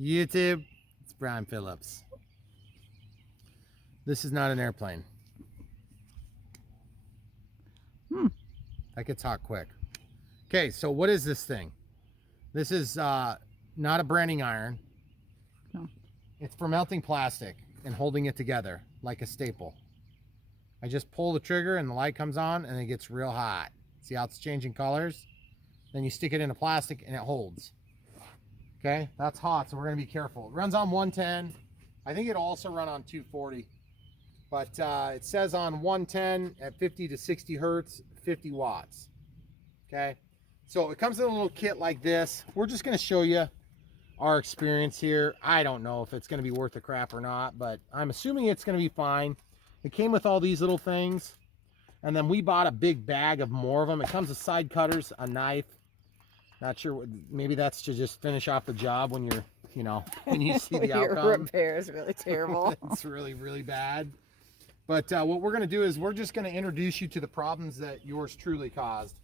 YouTube, it's Brian Phillips. This is not an airplane. That gets hot quick. Okay, so what is this thing? This is not a branding iron. No. It's for melting plastic and holding it together like a staple. I just pull the trigger and the light comes on and it gets real hot. See how it's changing colors? Then you stick it into plastic and it holds. Okay, that's hot, so we're gonna be careful. It runs on 110. I think it'll also run on 240. But it says on 110 at 50 to 60 hertz, 50 watts. Okay, so it comes in a little kit like this. We're just gonna show you our experience here. I don't know if it's gonna be worth the crap or not, but I'm assuming it's gonna be fine. It came with all these little things, and then we bought a big bag of more of them. It comes with side cutters, a knife. Not sure what, maybe that's to just finish off the job when you're, you know, when you see the Your outcome. repair is really terrible. It's really, really bad. But what we're going to do is we're just going to introduce you to the problems that yours truly caused.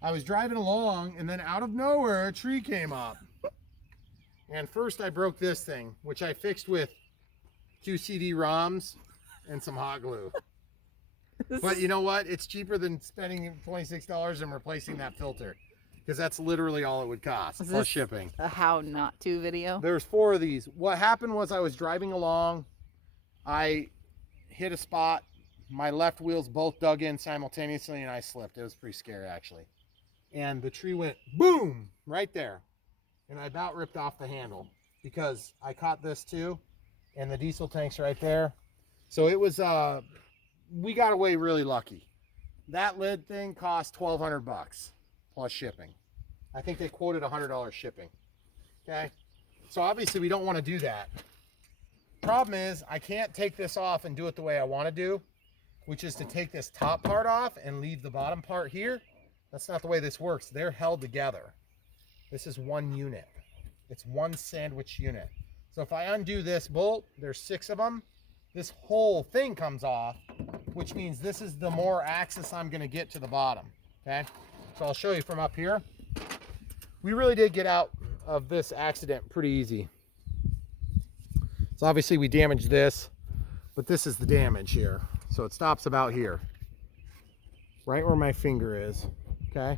I was driving along, and then out of nowhere, a tree came up. And first I broke this thing, which I fixed with 2 CD-ROMs and some hot glue. But you know what? It's cheaper than spending $26 and replacing that filter, because that's literally all it would cost, plus shipping. A how not to video? There's 4 of these. What happened was I was driving along. I hit a spot. My left wheels both dug in simultaneously, and I slipped. It was pretty scary, actually. And the tree went boom right there. And I about ripped off the handle because I caught this too. And the diesel tank's right there. So it was, we got away really lucky. That lid thing cost $1,200 plus shipping. I think they quoted $100 shipping. Okay. So obviously we don't want to do that. Problem is I can't take this off and do it the way I want to do, which is to take this top part off and leave the bottom part here. That's not the way this works. They're held together. This is one unit. It's one sandwich unit. So if I undo this bolt, there's 6 of them. This whole thing comes off, which means this is the more access I'm going to get to the bottom. Okay. So I'll show you from up here. We really did get out of this accident pretty easy. So obviously we damaged this, but this is the damage here. So it stops about here, right where my finger is. Okay.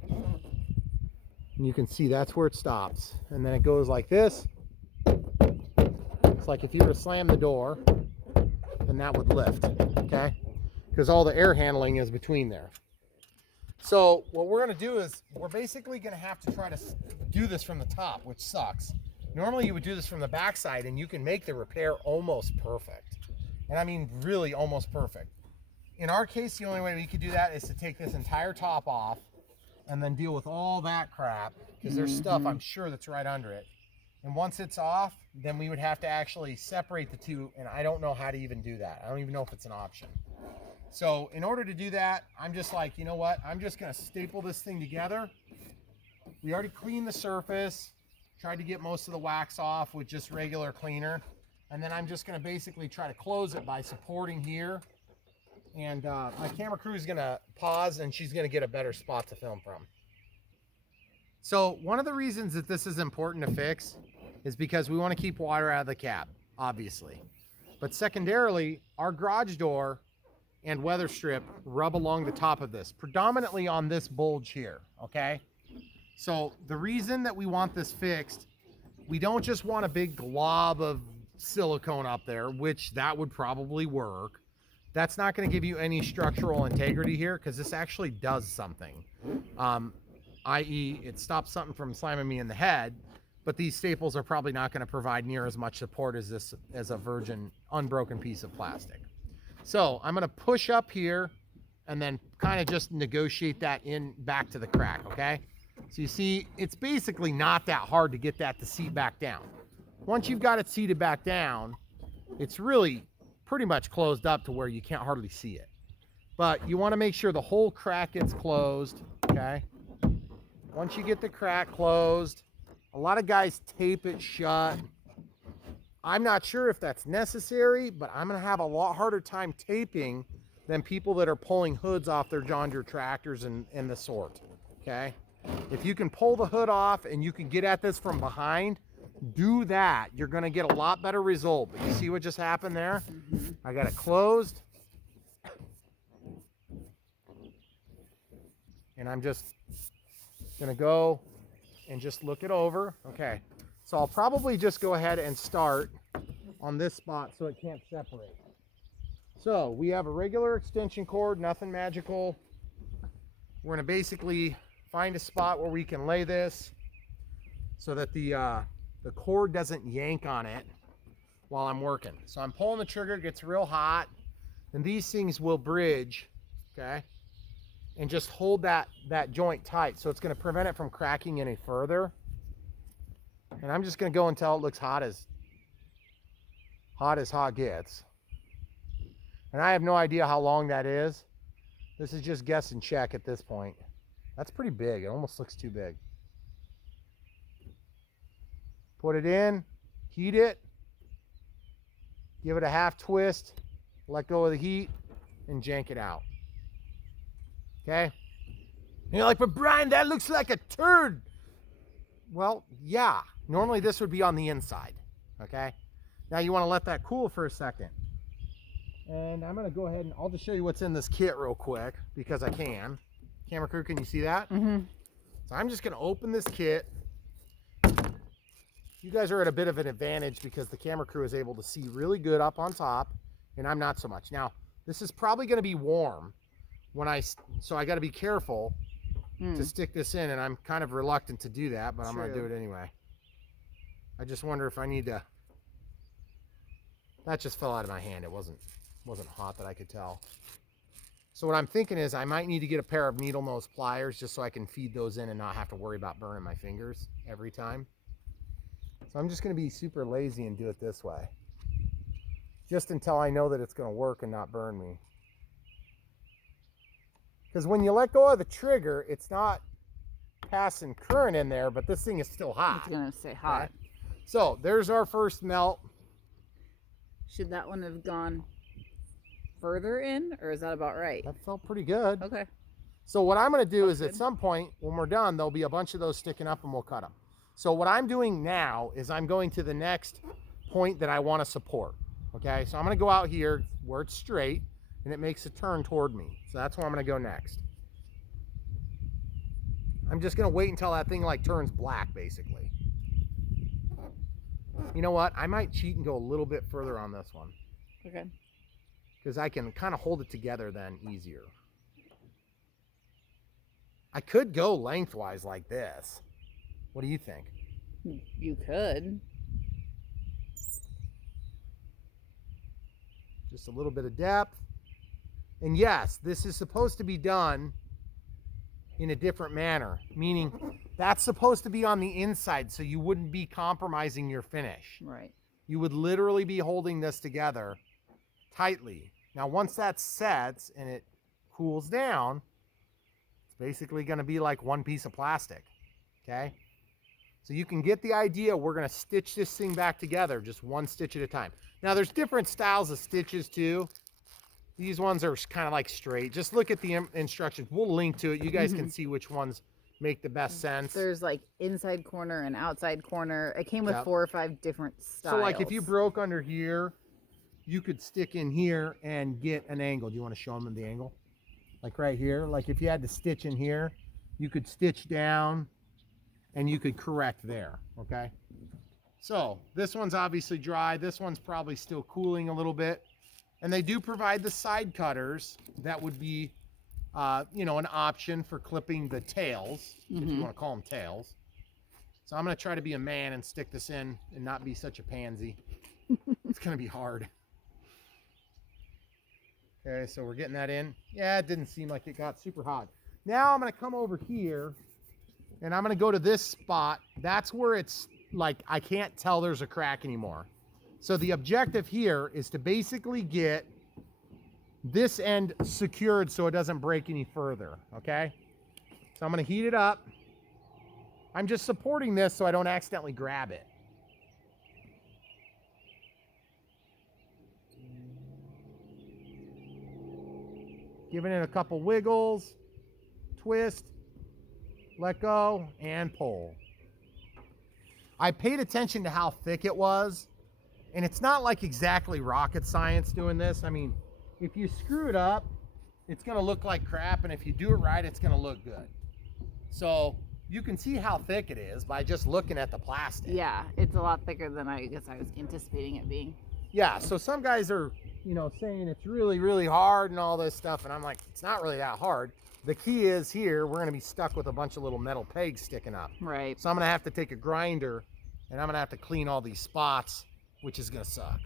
And you can see that's where it stops. And then it goes like this. It's like if you were to slam the door, then that would lift. Okay. Because all the air handling is between there. So what we're going to do is we're basically going to have to try to do this from the top, which sucks. Normally you would do this from the backside and you can make the repair almost perfect. And I mean really almost perfect. In our case, the only way we could do that is to take this entire top off and then deal with all that crap, because there's stuff I'm sure that's right under it. And once it's off, then we would have to actually separate the two, and I don't know how to even do that. I don't even know if it's an option. So in order to do that, I'm just like, you know what? I'm just going to staple this thing together. We already cleaned the surface, tried to get most of the wax off with just regular cleaner. And then I'm just going to basically try to close it by supporting here. And my camera crew is going to pause, and she's going to get a better spot to film from. So one of the reasons that this is important to fix is because we want to keep water out of the cab, obviously. But secondarily, our garage door and weather strip rub along the top of this, predominantly on this bulge here, okay? So the reason that we want this fixed, we don't just want a big glob of silicone up there, which that would probably work. That's not going to give you any structural integrity here, because this actually does something. I.e., it stops something from slamming me in the head, but these staples are probably not going to provide near as much support as this, as a virgin, unbroken piece of plastic. So I'm going to push up here and then kind of just negotiate that in back to the crack, okay? So you see, it's basically not that hard to get that to seat back down. Once you've got it seated back down, it's really pretty much closed up to where you can't hardly see it. But you want to make sure the whole crack gets closed, okay? Once you get the crack closed, a lot of guys tape it shut. I'm not sure if that's necessary, but I'm going to have a lot harder time taping than people that are pulling hoods off their John Deere tractors and the sort, okay? If you can pull the hood off and you can get at this from behind, do that, you're going to get a lot better result. But you see what just happened there? Mm-hmm. I got it closed. And I'm just going to go and just look it over. Okay. So I'll probably just go ahead and start on this spot so it can't separate. So we have a regular extension cord, nothing magical. We're going to basically find a spot where we can lay this so that the cord doesn't yank on it while I'm working. So I'm pulling the trigger, it gets real hot, and these things will bridge, okay, and just hold that joint tight. So it's going to prevent it from cracking any further. And I'm just going to go until it looks hot as hot gets. And I have no idea how long that is. This is just guess and check at this point. That's pretty big. It almost looks too big. Put it in, heat it, give it a half twist, let go of the heat, and jank it out. Okay? And you're like, but Brian, that looks like a turd. Well, yeah. Normally this would be on the inside. Okay? Now you want to let that cool for a second. And I'm going to go ahead and I'll just show you what's in this kit real quick because I can. Camera crew, can you see that? Mm-hmm. So I'm just going to open this kit. You guys are at a bit of an advantage because the camera crew is able to see really good up on top, and I'm not so much. Now, this is probably going to be warm so I got to be careful to stick this in, and I'm kind of reluctant to do that, but I'm going to do it anyway. I just wonder if I need to. That just fell out of my hand. It wasn't hot that I could tell. So what I'm thinking is I might need to get a pair of needle nose pliers just so I can feed those in and not have to worry about burning my fingers every time. So I'm just going to be super lazy and do it this way. Just until I know that it's going to work and not burn me. Because when you let go of the trigger, it's not passing current in there, but this thing is still hot. It's going to say hot. Okay? So there's our first melt. Should that one have gone further in, or is that about right? That felt pretty good. Okay. So what I'm going to do is at some point when we're done, there'll be a bunch of those sticking up and we'll cut them. So what I'm doing now is I'm going to the next point that I want to support. Okay, so I'm going to go out here where it's straight and it makes a turn toward me. So that's where I'm going to go next. I'm just going to wait until that thing like turns black basically. You know what? I might cheat and go a little bit further on this one. Okay. Because I can kind of hold it together then easier. I could go lengthwise like this. What do you think? You could. Just a little bit of depth. And yes, this is supposed to be done in a different manner, meaning that's supposed to be on the inside so you wouldn't be compromising your finish. Right. You would literally be holding this together tightly. Now, once that sets and it cools down, it's basically going to be like one piece of plastic, okay? So you can get the idea. We're going to stitch this thing back together just one stitch at a time. Now, there's different styles of stitches too. These ones are kind of like straight. Just look at the instructions. We'll link to it. You guys can see which ones make the best sense. There's like inside corner and outside corner. It came with 4 or 5 different styles. So like if you broke under here, you could stick in here and get an angle. Do you want to show them the angle? Like right here. Like if you had to stitch in here, you could stitch down and you could correct there, okay? So this one's obviously dry. This one's probably still cooling a little bit. And they do provide the side cutters that would be, you know, an option for clipping the tails, if you want to call them tails. So I'm going to try to be a man and stick this in and not be such a pansy. It's going to be hard. Okay, so we're getting that in. Yeah, it didn't seem like it got super hot. Now I'm going to come over here and I'm going to go to this spot. That's where it's like I can't tell there's a crack anymore. So the objective here is to basically get this end secured so it doesn't break any further, okay? So I'm going to heat it up. I'm just supporting this so I don't accidentally grab it. Giving it a couple wiggles, twist, let go, and pull. I paid attention to how thick it was, and it's not like exactly rocket science doing this. I mean, if you screw it up, it's gonna look like crap, and if you do it right, it's gonna look good. So you can see how thick it is by just looking at the plastic. Yeah, it's a lot thicker than I guess I was anticipating it being. Yeah, so some guys are, saying it's really, really hard and all this stuff, and I'm like, it's not really that hard. The key is here, we're gonna be stuck with a bunch of little metal pegs sticking up. Right. So I'm gonna have to take a grinder, and I'm gonna have to clean all these spots, which is gonna suck.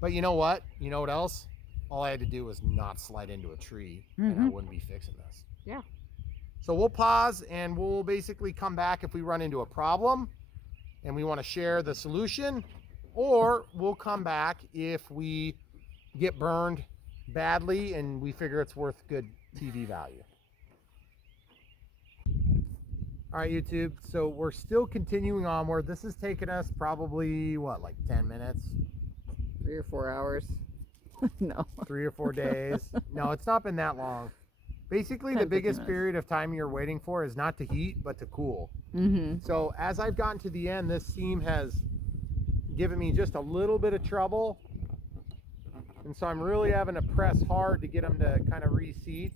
But you know what? You know what else? All I had to do was not slide into a tree, and I wouldn't be fixing this. Yeah. So we'll pause, and we'll basically come back if we run into a problem, and we wanna share the solution, or we'll come back if we get burned badly and we figure it's worth good TV value. All right, YouTube, so we're still continuing onward. This has taken us probably, like 10 minutes? 3 or 4 hours. No. 3 or 4 days. No, it's not been that long. Basically, the biggest period of time you're waiting for is not to heat, but to cool. So as I've gotten to the end, this seam has given me just a little bit of trouble. And so I'm really having to press hard to get them to kind of reseat.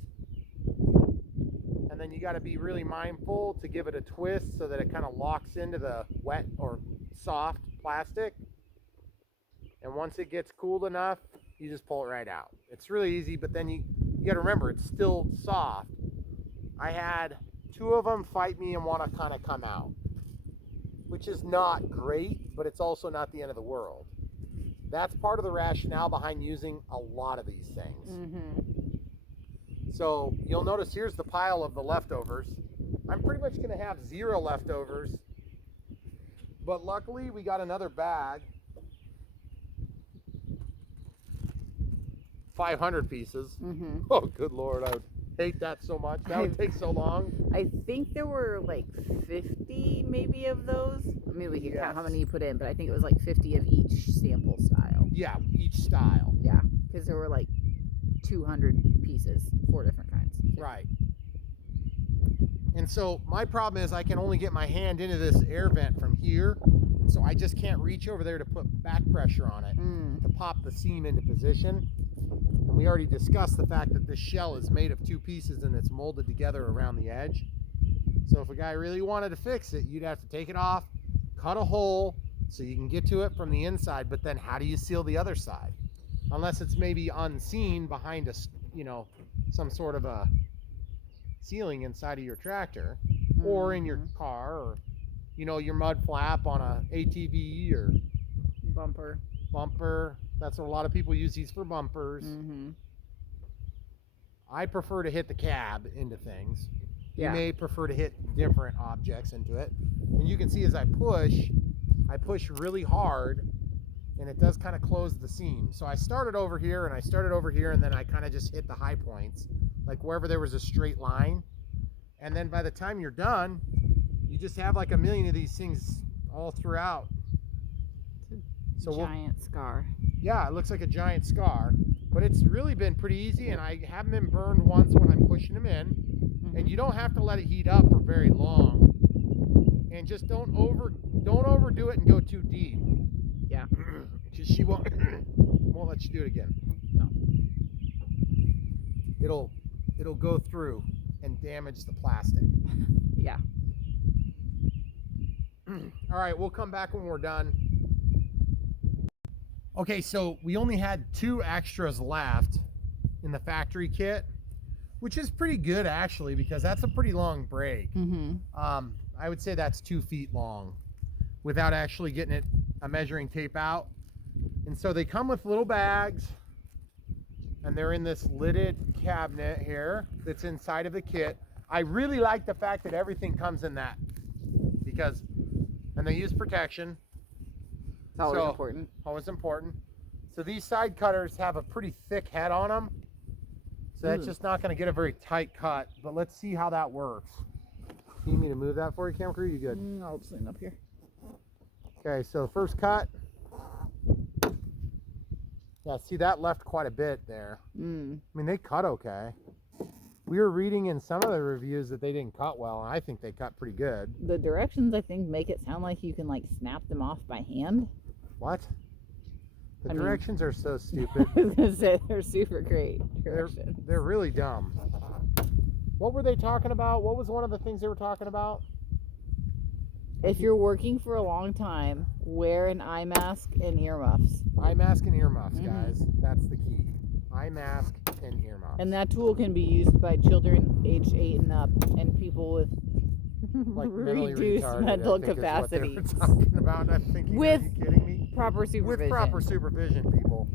And then you got to be really mindful to give it a twist so that it kind of locks into the wet or soft plastic. And once it gets cooled enough, you just pull it right out. It's really easy, but then you got to remember it's still soft. I had 2 of them fight me and want to kind of come out, which is not great, but it's also not the end of the world. That's part of the rationale behind using a lot of these things. So you'll notice here's the pile of the leftovers. I'm pretty much going to have 0 leftovers, but luckily we got another bag, 500 pieces. Oh, good Lord, I would hate that so much. That would take so long. I think there were like 50 maybe of those. I mean, we could count how many you put in, but I think it was like 50 of each sample style. Yeah, each style. Yeah, because there were like 200 pieces, 4 different kinds. Right. And so my problem is I can only get my hand into this air vent from here, so I just can't reach over there to put back pressure on it to pop the seam into position. And we already discussed the fact that this shell is made of 2 pieces and it's molded together around the edge. So if a guy really wanted to fix it, you'd have to take it off, cut a hole so you can get to it from the inside, but then how do you seal the other side? Unless it's maybe unseen behind a, some sort of a ceiling inside of your tractor or in your car, or your mud flap on a ATV or bumper. That's what a lot of people use these for, bumpers. I prefer to hit the cab into things. You may prefer to hit different objects into it. And you can see as I push really hard, and it does kind of close the seam. So I started over here, and then I kind of just hit the high points, like wherever there was a straight line. And then by the time you're done, you just have like a million of these things all throughout. So giant scar. Yeah, it looks like a giant scar, but it's really been pretty easy, and I haven't been burned once when I'm pushing them in. And you don't have to let it heat up for very long. And just don't overdo it and go too deep. Yeah. Because she won't let you do it again. No. It'll go through and damage the plastic. Yeah. All right, we'll come back when we're done. Okay, so we only had 2 extras left in the factory kit, which is pretty good actually, because that's a pretty long break. I would say that's 2 feet long without actually getting a measuring tape out. And so they come with little bags, and they're in this lidded cabinet here that's inside of the kit. I really like the fact that everything comes in that, and they use protection. It's always important. Always important. So these side cutters have a pretty thick head on them. So that's just not going to get a very tight cut, but let's see how that works. You need me to move that for you, camera crew? You good? I'll just lean up here. Okay, so first cut. Yeah, see that left quite a bit there. I mean, they cut okay. We were reading in some of the reviews that they didn't cut well, and I think they cut pretty good. The directions, I think, make it sound like you can, like, snap them off by hand. What? The I mean- directions are so stupid. I was going to say, they're super great directions. They're really dumb. What were they talking about? What was one of the things they were talking about? If you're working for a long time, wear an eye mask and earmuffs. Eye mask and earmuffs, Mhm. guys. That's the key. Eye mask and earmuffs. And that tool can be used by children age 8 and up and people with Like mentally reduced retarded, mental I think is what they capacity. were talking about. I'm thinking, With are you kidding me? Proper supervision. With proper supervision, people.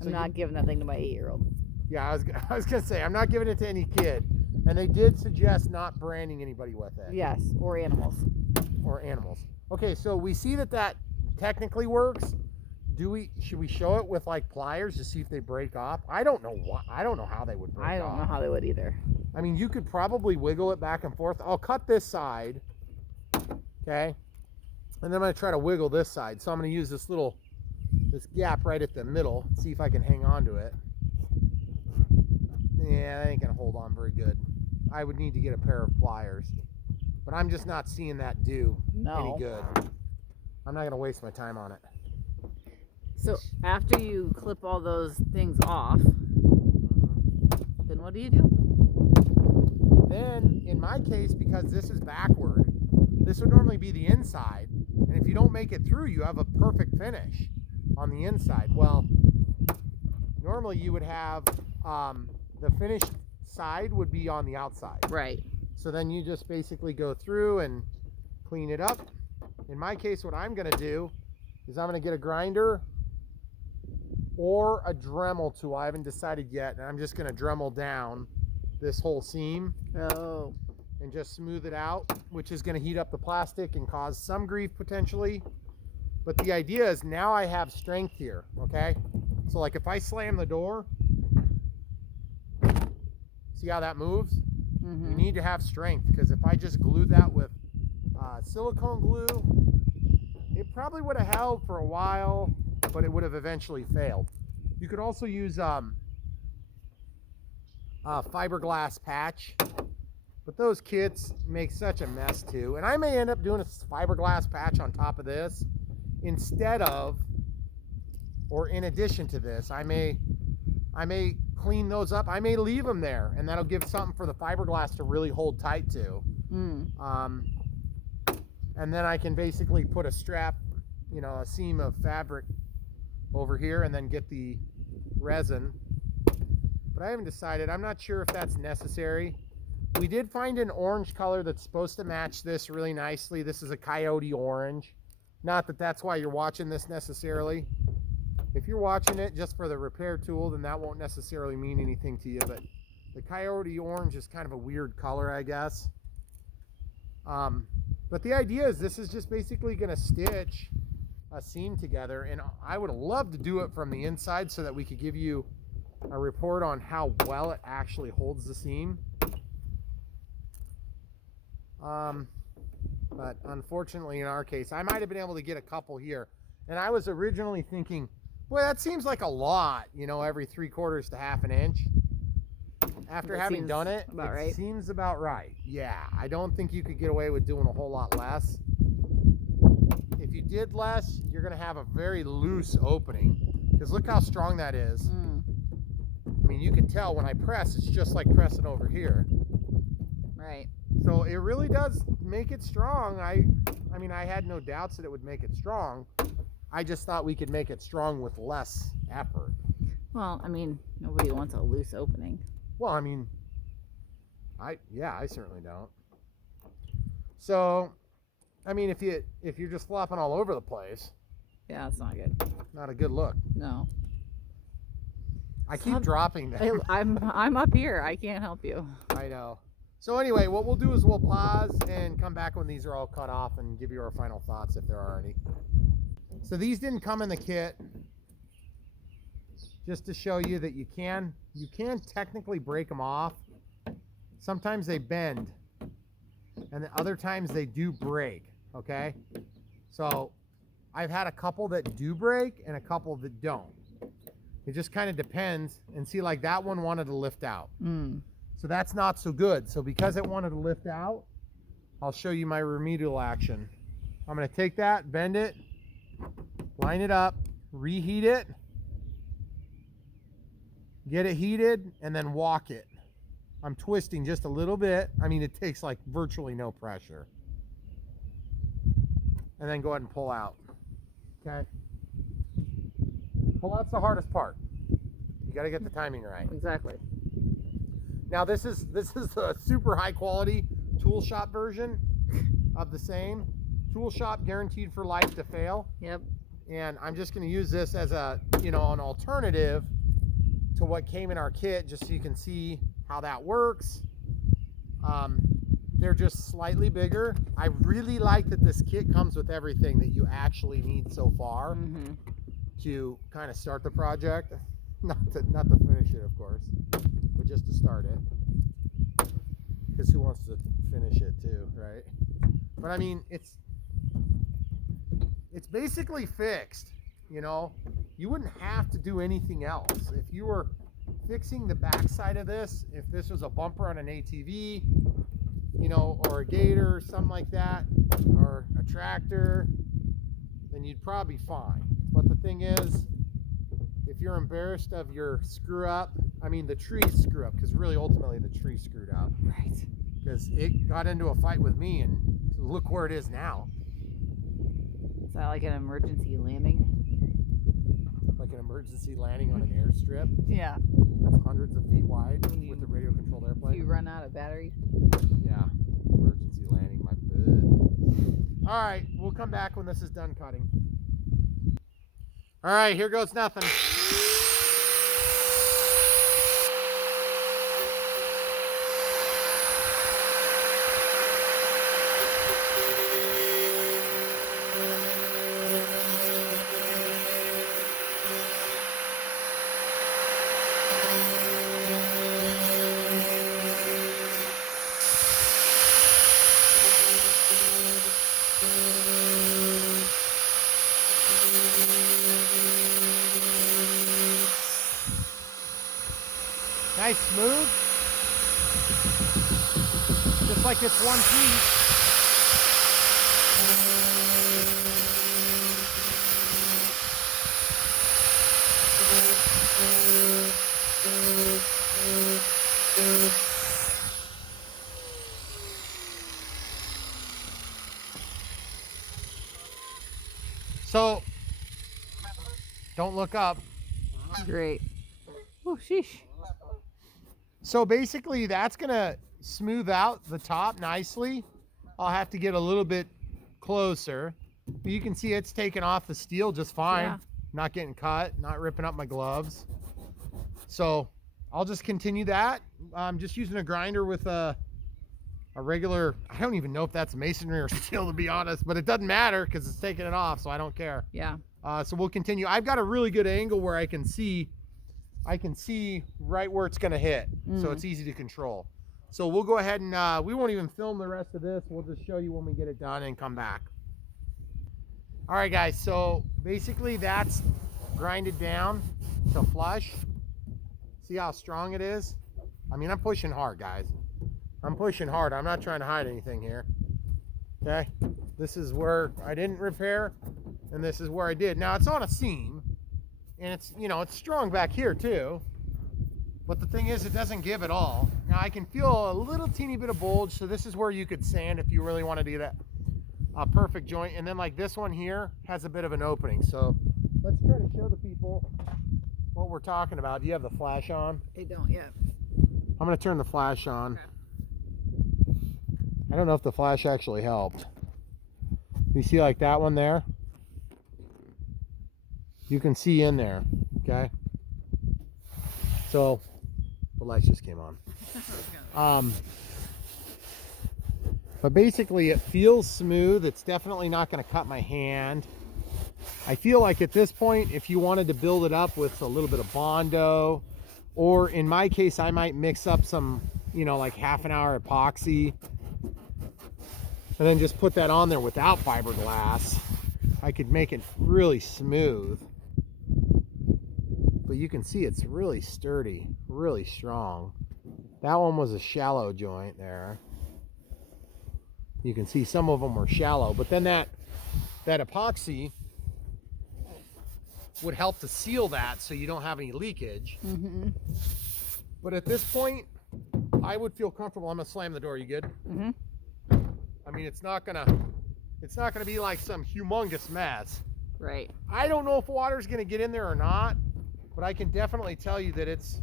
I'm not giving that thing to my 8-year-old. Yeah, I was gonna say I'm not giving it to any kid, and they did suggest not branding anybody with it. Yes, or animals. Or animals. Okay, so we see that technically works. Should we show it with like pliers to see if they break off? I don't know how they would break off. I don't know how they would either. I mean, you could probably wiggle it back and forth. I'll cut this side, okay? And then I'm gonna try to wiggle this side. So I'm gonna use this gap right at the middle, see if I can hang on to it. Yeah, that ain't gonna hold on very good. I would need to get a pair of pliers. But I'm just not seeing that do any good. I'm not gonna waste my time on it. So after you clip all those things off, then what do you do? Then, in my case, because this is backward, this would normally be the inside. And if you don't make it through, you have a perfect finish on the inside. Well, normally you would have the finished side would be on the outside. Right. So then you just basically go through and clean it up. In my case, what I'm going to do is I'm going to get a grinder or a Dremel tool. I haven't decided yet. And I'm just going to Dremel down this whole seam. Oh. And just smooth it out, which is going to heat up the plastic and cause some grief potentially. But the idea is now I have strength here, okay? So like if I slam the door, see how that moves? Mm-hmm. You need to have strength, because if I just glued that with silicone glue, it probably would have held for a while, but it would have eventually failed. You could also use fiberglass patch, but those kits make such a mess too. And I may end up doing a fiberglass patch on top of this instead of, or in addition to this. I may clean those up. I may leave them there, and that'll give something for the fiberglass to really hold tight to. And then I can basically put a strap, a seam of fabric over here, and then get the resin. But I haven't decided. I'm not sure if that's necessary. We did find an orange color that's supposed to match this really nicely. This is a Kioti orange. Not that that's why you're watching this necessarily. If you're watching it just for the repair tool, then that won't necessarily mean anything to you. But the Kioti orange is kind of a weird color, I guess. But the idea is this is just basically going to stitch a seam together. And I would love to do it from the inside so that we could give you a report on how well it actually holds the seam. But unfortunately in our case, I might have been able to get a couple here. And I was originally thinking, boy, that seems like a lot, every 3/4 to half an inch. After having done it, it seems about right. Yeah, I don't think you could get away with doing a whole lot less. If you did less, you're going to have a very loose opening, because look how strong that is. I mean, you can tell when I press, it's just like pressing over here. Right. So it really does make it strong. I mean, I had no doubts that it would make it strong. I just thought we could make it strong with less effort. Well, I mean, nobody wants a loose opening. Well, I mean, I certainly don't. So, I mean, if you're just flopping all over the place, yeah, it's not good. Not a good look. No. I keep dropping them. I'm up here. I can't help you. I know. So anyway, what we'll do is we'll pause and come back when these are all cut off and give you our final thoughts if there are any. So these didn't come in the kit. Just to show you that you can technically break them off. Sometimes they bend, and then other times they do break, okay? So I've had a couple that do break and a couple that don't. It just kind of depends. And see, like that one wanted to lift out. So So that's not so good. So because it wanted to lift out, I'll show you my remedial action. I'm going to take that, bend it, line it up, reheat it, get it heated, and then walk it. I'm twisting just a little bit. I mean, it takes like virtually no pressure. And then go ahead and pull out. Okay? Pull out's the hardest part. You got to get the timing right. Exactly. Now this is a super high quality tool shop version of the same. Tool shop guaranteed for life to fail. Yep. And I'm just going to use this as a, an alternative to what came in our kit, just so you can see how that works. They're just slightly bigger. I really like that this kit comes with everything that you actually need so far to kind of start the project. Not to finish it, of course, but just to start it. Because who wants to finish it too, right? But I mean, it's basically fixed, You wouldn't have to do anything else. If you were fixing the back side of this, if this was a bumper on an ATV, or a gator or something like that, or a tractor, then you'd probably be fine. But the thing is, if you're embarrassed of your screw up, I mean the tree screw up, because really ultimately the tree screwed up. Right. Because it got into a fight with me, and look where it is now. Is that like an emergency landing? Like an emergency landing on an airstrip Yeah. that's hundreds of feet wide with a radio controlled airplane. Do you run out of battery? Yeah, emergency landing, my bud. All right, we'll come back when this is done cutting. All right, here goes nothing. Nice, smooth. Just like it's one piece. So, don't look up. Great. Oh, sheesh. So basically that's gonna smooth out the top nicely. I'll have to get a little bit closer. But you can see it's taking off the steel just fine. Yeah. Not getting cut, not ripping up my gloves. So I'll just continue that. I'm just using a grinder with a regular, I don't even know if that's masonry or steel to be honest, but it doesn't matter because it's taking it off, so I don't care. Yeah. So we'll continue. I've got a really good angle where I can see right where it's gonna hit, so it's easy to control. So we'll go ahead and we won't even film the rest of this. We'll just show you when we get it done and come back. All right, guys, so basically that's grinded down to flush. See how strong it is? I mean, I'm pushing hard, guys. I'm pushing hard. I'm not trying to hide anything here. Okay, this is where I didn't repair, and this is where I did. Now it's on a seam, and it's, it's strong back here too, but the thing is it doesn't give it all. Now I can feel a little teeny bit of bulge, so this is where you could sand if you really want to do that. A perfect joint. And then like this one here has a bit of an opening, so let's try to show the people what we're talking about. Do you have the flash on? I don't yet. I'm going to turn the flash on. Okay. I don't know if the flash actually helped. You see like that one there? You can see in there, okay? So the lights just came on. But basically it feels smooth. It's definitely not going to cut my hand. I feel like at this point, if you wanted to build it up with a little bit of Bondo, or in my case, I might mix up some, like half an hour epoxy, and then just put that on there without fiberglass, I could make it really smooth. But you can see it's really sturdy, really strong. That one was a shallow joint there. You can see some of them were shallow, but then that epoxy would help to seal that so you don't have any leakage. Mm-hmm. But at this point, I would feel comfortable. I'm gonna slam the door. You good? Mm-hmm. I mean, it's not gonna be like some humongous mess. Right. I don't know if water's gonna get in there or not, but I can definitely tell you that it's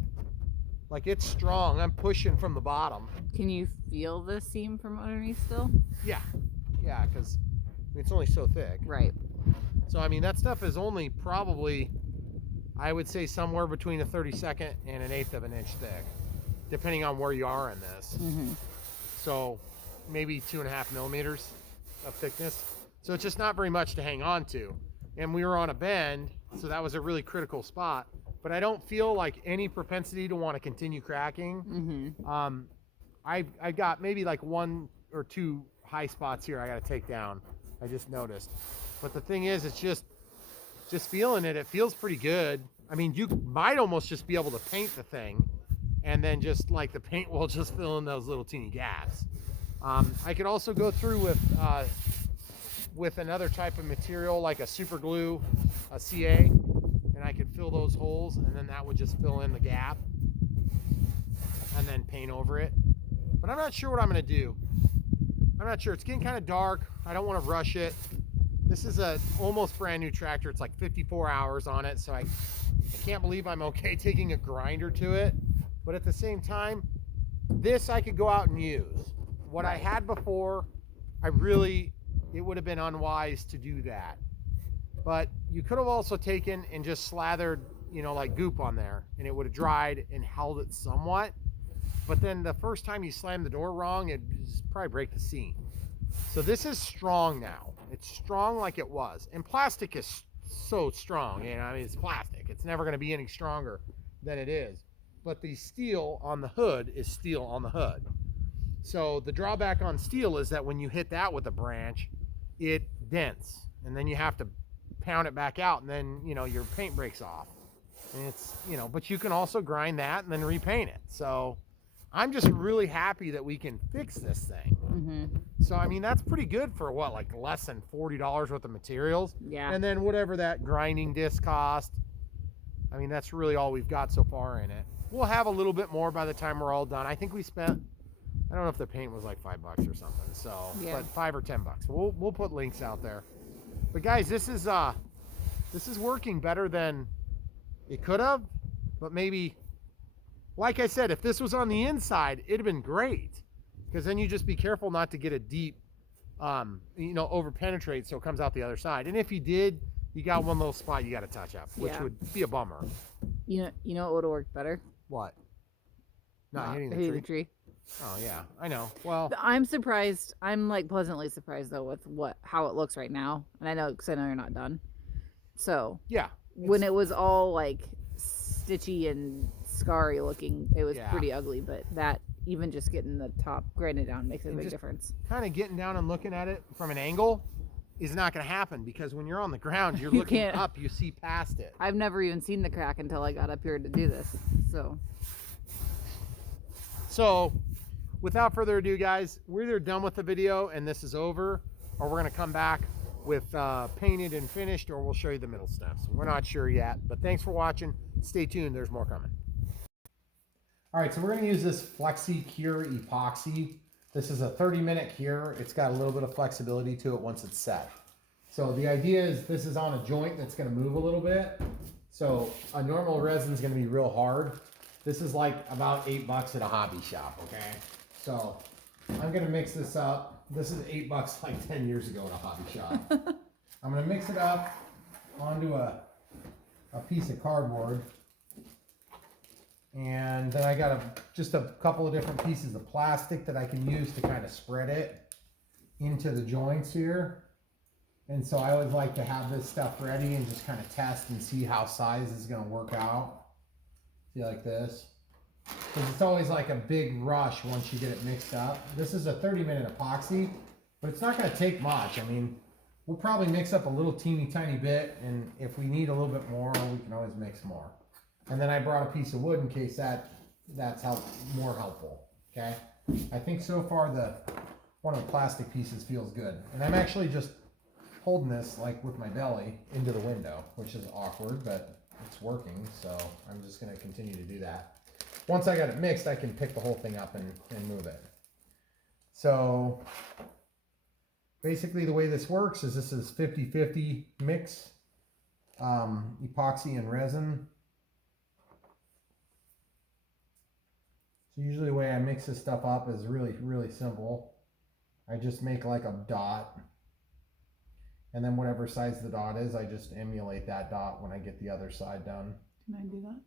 strong. I'm pushing from the bottom. Can you feel the seam from underneath still? Yeah, because it's only so thick. Right. So I mean, that stuff is only probably, I would say, somewhere between a 32nd and an 1/8 of an inch thick, depending on where you are in this. Mm-hmm. So maybe 2.5 millimeters of thickness. So it's just not very much to hang on to. And we were on a bend, so that was a really critical spot. But I don't feel like any propensity to want to continue cracking. Mm-hmm. I got maybe like 1 or 2 high spots here I got to take down. I just noticed. But the thing is, it's just feeling it. It feels pretty good. I mean, you might almost just be able to paint the thing, and then just like the paint will just fill in those little teeny gaps. I could also go through with another type of material like a super glue, a CA, and I could fill those holes, and then that would just fill in the gap, and then paint over it. But I'm not sure what I'm going to do. I'm not sure. It's getting kind of dark. I don't want to rush it. This is a almost brand new tractor. It's like 54 hours on it, so I can't believe I'm okay taking a grinder to it. But at the same time, this I could go out and use. What I had before, it would have been unwise to do that. But you could have also taken and just slathered, like goop on there, and it would have dried and held it somewhat. But then the first time you slam the door wrong, it'd probably break the seam. So this is strong now. It's strong like it was. And plastic is so strong. I mean, it's plastic. It's never going to be any stronger than it is. But the steel on the hood is steel on the hood. So the drawback on steel is that when you hit that with a branch, it dents. And then you have to pound it back out, and then, your paint breaks off. And it's, but you can also grind that and then repaint it. So I'm just really happy that we can fix this thing. Mm-hmm. So, I mean, that's pretty good for what, like less than $40 worth of materials? Yeah. And then whatever that grinding disc cost. I mean, that's really all we've got so far in it. We'll have a little bit more by the time we're all done. I think we spent, I don't know if the paint was like $5 or something. So, yeah. But $5 or $10. We'll put links out there. But guys, this is working better than it could have. But maybe, like I said, if this was on the inside, it'd have been great. Because then you just be careful not to get a deep, over penetrate so it comes out the other side. And if you did, you got one little spot you got to touch up, which would be a bummer. You know what would have worked better? What? Not hitting the tree? Oh yeah, I know. Well, I'm surprised. I'm like pleasantly surprised though with how it looks right now, and I know because I know you're not done. So yeah, when it was all like stitchy and scarry looking, it was pretty ugly. But that even just getting the top grinded down makes a big difference. Kind of getting down and looking at it from an angle is not going to happen, because when you're on the ground, you're looking up, you see past it. I've never even seen the crack until I got up here to do this. So without further ado, guys, we're either done with the video and this is over, or we're going to come back with painted and finished, or we'll show you the middle steps. We're not sure yet, but thanks for watching. Stay tuned. There's more coming. All right, so we're going to use this Flexi Cure Epoxy. This is a 30-minute cure. It's got a little bit of flexibility to it once it's set. So the idea is this is on a joint that's going to move a little bit. So a normal resin is going to be real hard. This is like about $8 at a hobby shop, okay? So I'm going to mix this up. This is $8 like 10 years ago at a hobby shop. I'm going to mix it up onto a piece of cardboard. And then I got just a couple of different pieces of plastic that I can use to kind of spread it into the joints here. And so I always like to have this stuff ready and just kind of test and see how size is going to work out. See, like this. Because it's always like a big rush once you get it mixed up. This is a 30-minute epoxy, but it's not going to take much. I mean, we'll probably mix up a little teeny tiny bit, and if we need a little bit more, we can always mix more. And then I brought a piece of wood in case that that's more helpful. Okay, I think so far one of the plastic pieces feels good, and I'm actually just holding this like with my belly into the window, which is awkward, but it's working, so I'm just going to continue to do that. Once I got it mixed, I can pick the whole thing up and move it. So basically the way this works is this is 50-50 mix, epoxy and resin. So usually the way I mix this stuff up is really, really simple. I just make like a dot, and then whatever size the dot is, I just emulate that dot when I get the other side done. Can I do that?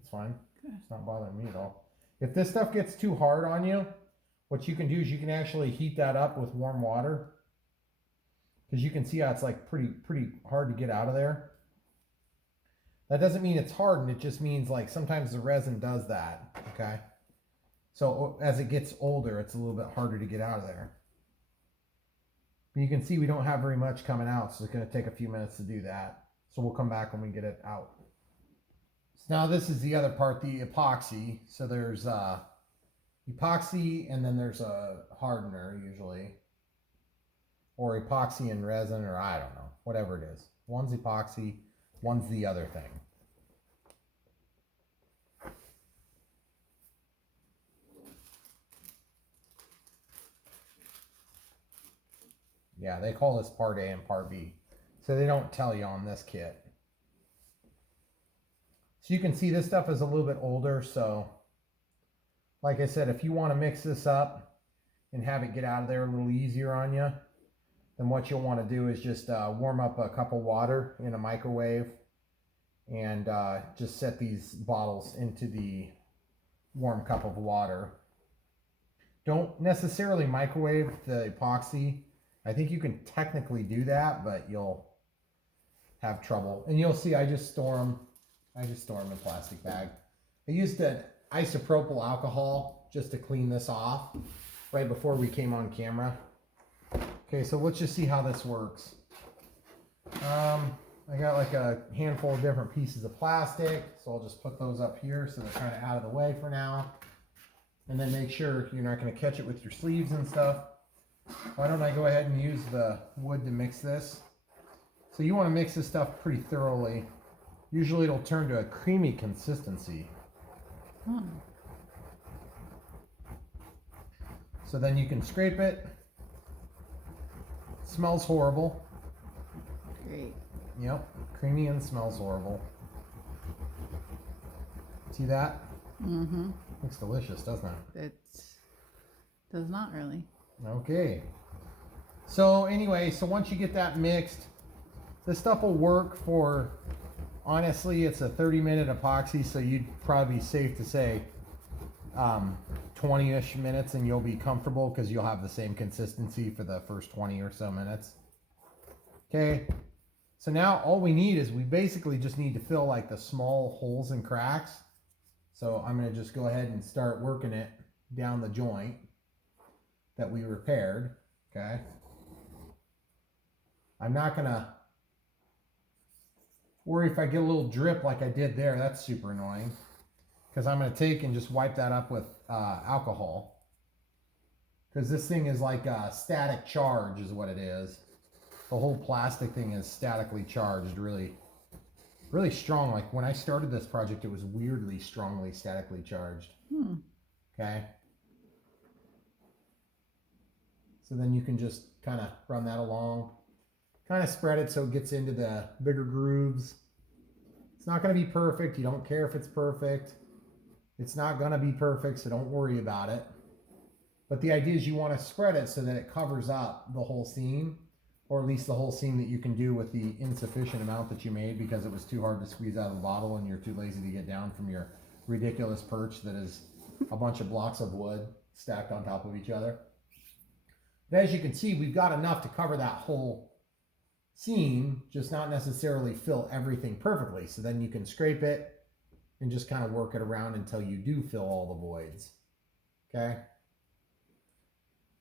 It's fine. Okay. It's not bothering me at all. If this stuff gets too hard on you, what you can do is you can actually heat that up with warm water, because you can see how it's like pretty hard to get out of there. That doesn't mean it's hardened, it just means like sometimes the resin does that, okay? So as it gets older, it's a little bit harder to get out of there. But you can see we don't have very much coming out, so it's going to take a few minutes to do that. So we'll come back when we get it out. So now this is the other part, the epoxy. So there's epoxy, and then there's a hardener usually, or epoxy and resin, or I don't know, whatever it is. One's epoxy, one's the other thing. Yeah, they call this part A and part B. So they don't tell you on this kit. So you can see this stuff is a little bit older. So like I said, if you want to mix this up and have it get out of there a little easier on you, then what you'll want to do is just warm up a cup of water in a microwave and just set these bottles into the warm cup of water. Don't necessarily microwave the epoxy. I think you can technically do that, but you'll have trouble. And you'll see I just store them in a plastic bag. I used an isopropyl alcohol just to clean this off right before we came on camera. Okay, so let's just see how this works. I got like a handful of different pieces of plastic, so I'll just put those up here so they're kind of out of the way for now. And then make sure you're not going to catch it with your sleeves and stuff. Why don't I go ahead and use the wood to mix this? So you want to mix this stuff pretty thoroughly. Usually it'll turn to a creamy consistency. So then you can scrape it. Smells horrible. Great. Yep, creamy and smells horrible. See that? Mm-hmm. Looks delicious, doesn't it? It does not really. Okay. So anyway, so once you get that mixed, this stuff will work for, honestly, it's a 30-minute epoxy, so you'd probably be safe to say 20-ish minutes and you'll be comfortable because you'll have the same consistency for the first 20 or so minutes. Okay. So now all we need is we basically just need to fill like the small holes and cracks. So I'm going to just go ahead and start working it down the joint that we repaired. Okay. I'm not going to worry if I get a little drip like I did there. That's super annoying because I'm going to take and just wipe that up with alcohol, because this thing is like a static charge is what it is. The whole plastic thing is statically charged, really strong. Like when I started this project, it was weirdly strongly statically charged. Okay. So then you can just kind of run that along, kind of spread it so it gets into the bigger grooves. It's not going to be perfect. You don't care if it's perfect. It's not going to be perfect, so don't worry about it. But the idea is you want to spread it so that it covers up the whole seam, or at least the whole seam that you can do with the insufficient amount that you made because it was too hard to squeeze out of the bottle and you're too lazy to get down from your ridiculous perch that is a bunch of blocks of wood stacked on top of each other. But as you can see, we've got enough to cover that whole seam, just not necessarily fill everything perfectly. So then you can scrape it and just kind of work it around until you do fill all the voids. Okay?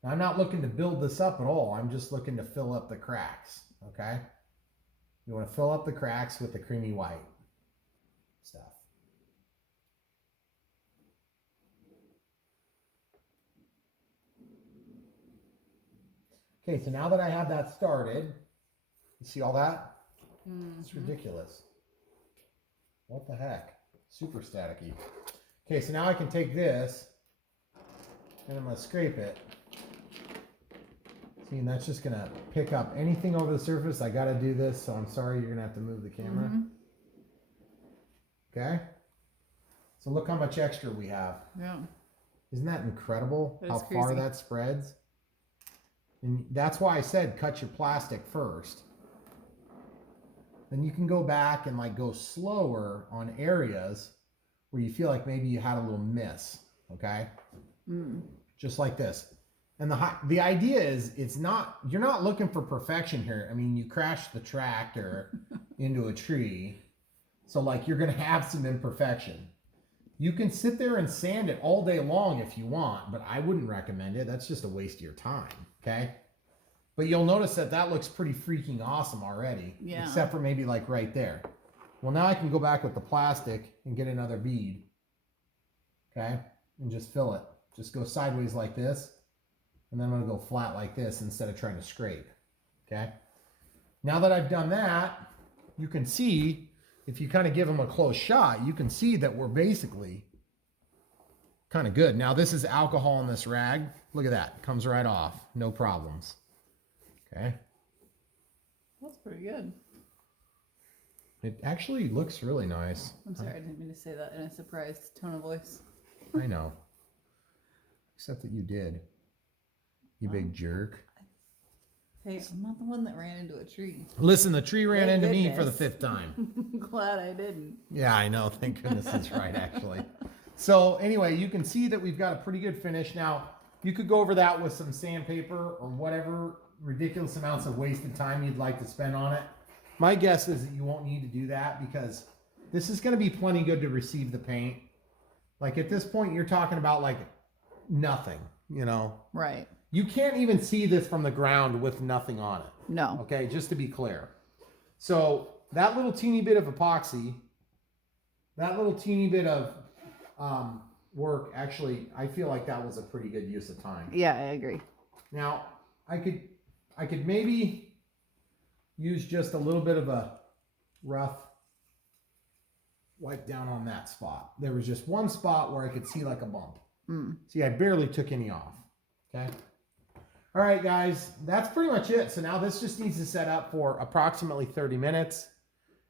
Now, I'm not looking to build this up at all. I'm just looking to fill up the cracks. Okay? You want to fill up the cracks with the creamy white stuff. Okay, so now that I have that started, you see all that? Mm-hmm. It's ridiculous. What the heck? Super staticky. Okay, so now I can take this and I'm going to scrape it. See, and that's just going to pick up anything over the surface. I got to do this, so I'm sorry you're going to have to move the camera. Mm-hmm. Okay? So look how much extra we have. Yeah. Isn't that incredible? That how is far crazy. that spreads? And that's why I said cut your plastic first. Then you can go back and like go slower on areas where you feel like maybe you had a little miss. Okay? Just like this. And the idea is you're not looking for perfection here. I mean, you crashed the tractor into a tree. So like you're going to have some imperfection. You can sit there and sand it all day long if you want, but I wouldn't recommend it. That's just a waste of your time, okay? But you'll notice that looks pretty freaking awesome already. Yeah. Except for maybe like right there. Well, now I can go back with the plastic and get another bead, okay? And just fill it. Just go sideways like this, and then I'm gonna go flat like this instead of trying to scrape, okay? Now that I've done that, you can see, if you kind of give them a close shot, you can see that we're basically kind of good. Now this is alcohol in this rag. Look at that, comes right off, no problems. Okay. That's pretty good. It actually looks really nice. I'm sorry, I didn't mean to say that in a surprised tone of voice. I know. Except that you did. You big jerk. Hey, I'm not the one that ran into a tree. Listen, the tree ran Thank into me goodness. for the 5th time. I'm glad I didn't. Yeah, I know. Thank goodness it's right, actually. So anyway, you can see that we've got a pretty good finish. Now, you could go over that with some sandpaper or whatever ridiculous amounts of wasted time you'd like to spend on it. My guess is that you won't need to do that because this is going to be plenty good to receive the paint. Like at this point, you're talking about like nothing, you know? Right. You can't even see this from the ground with nothing on it. No. Okay, just to be clear. So that little teeny bit of epoxy, that little teeny bit of work, actually, I feel like that was a pretty good use of time. Yeah, I agree. Now, I could maybe use just a little bit of a rough wipe down on that spot. There was just one spot where I could see like a bump. See, I barely took any off. Okay. All right, guys, that's pretty much it. So now this just needs to set up for approximately 30 minutes,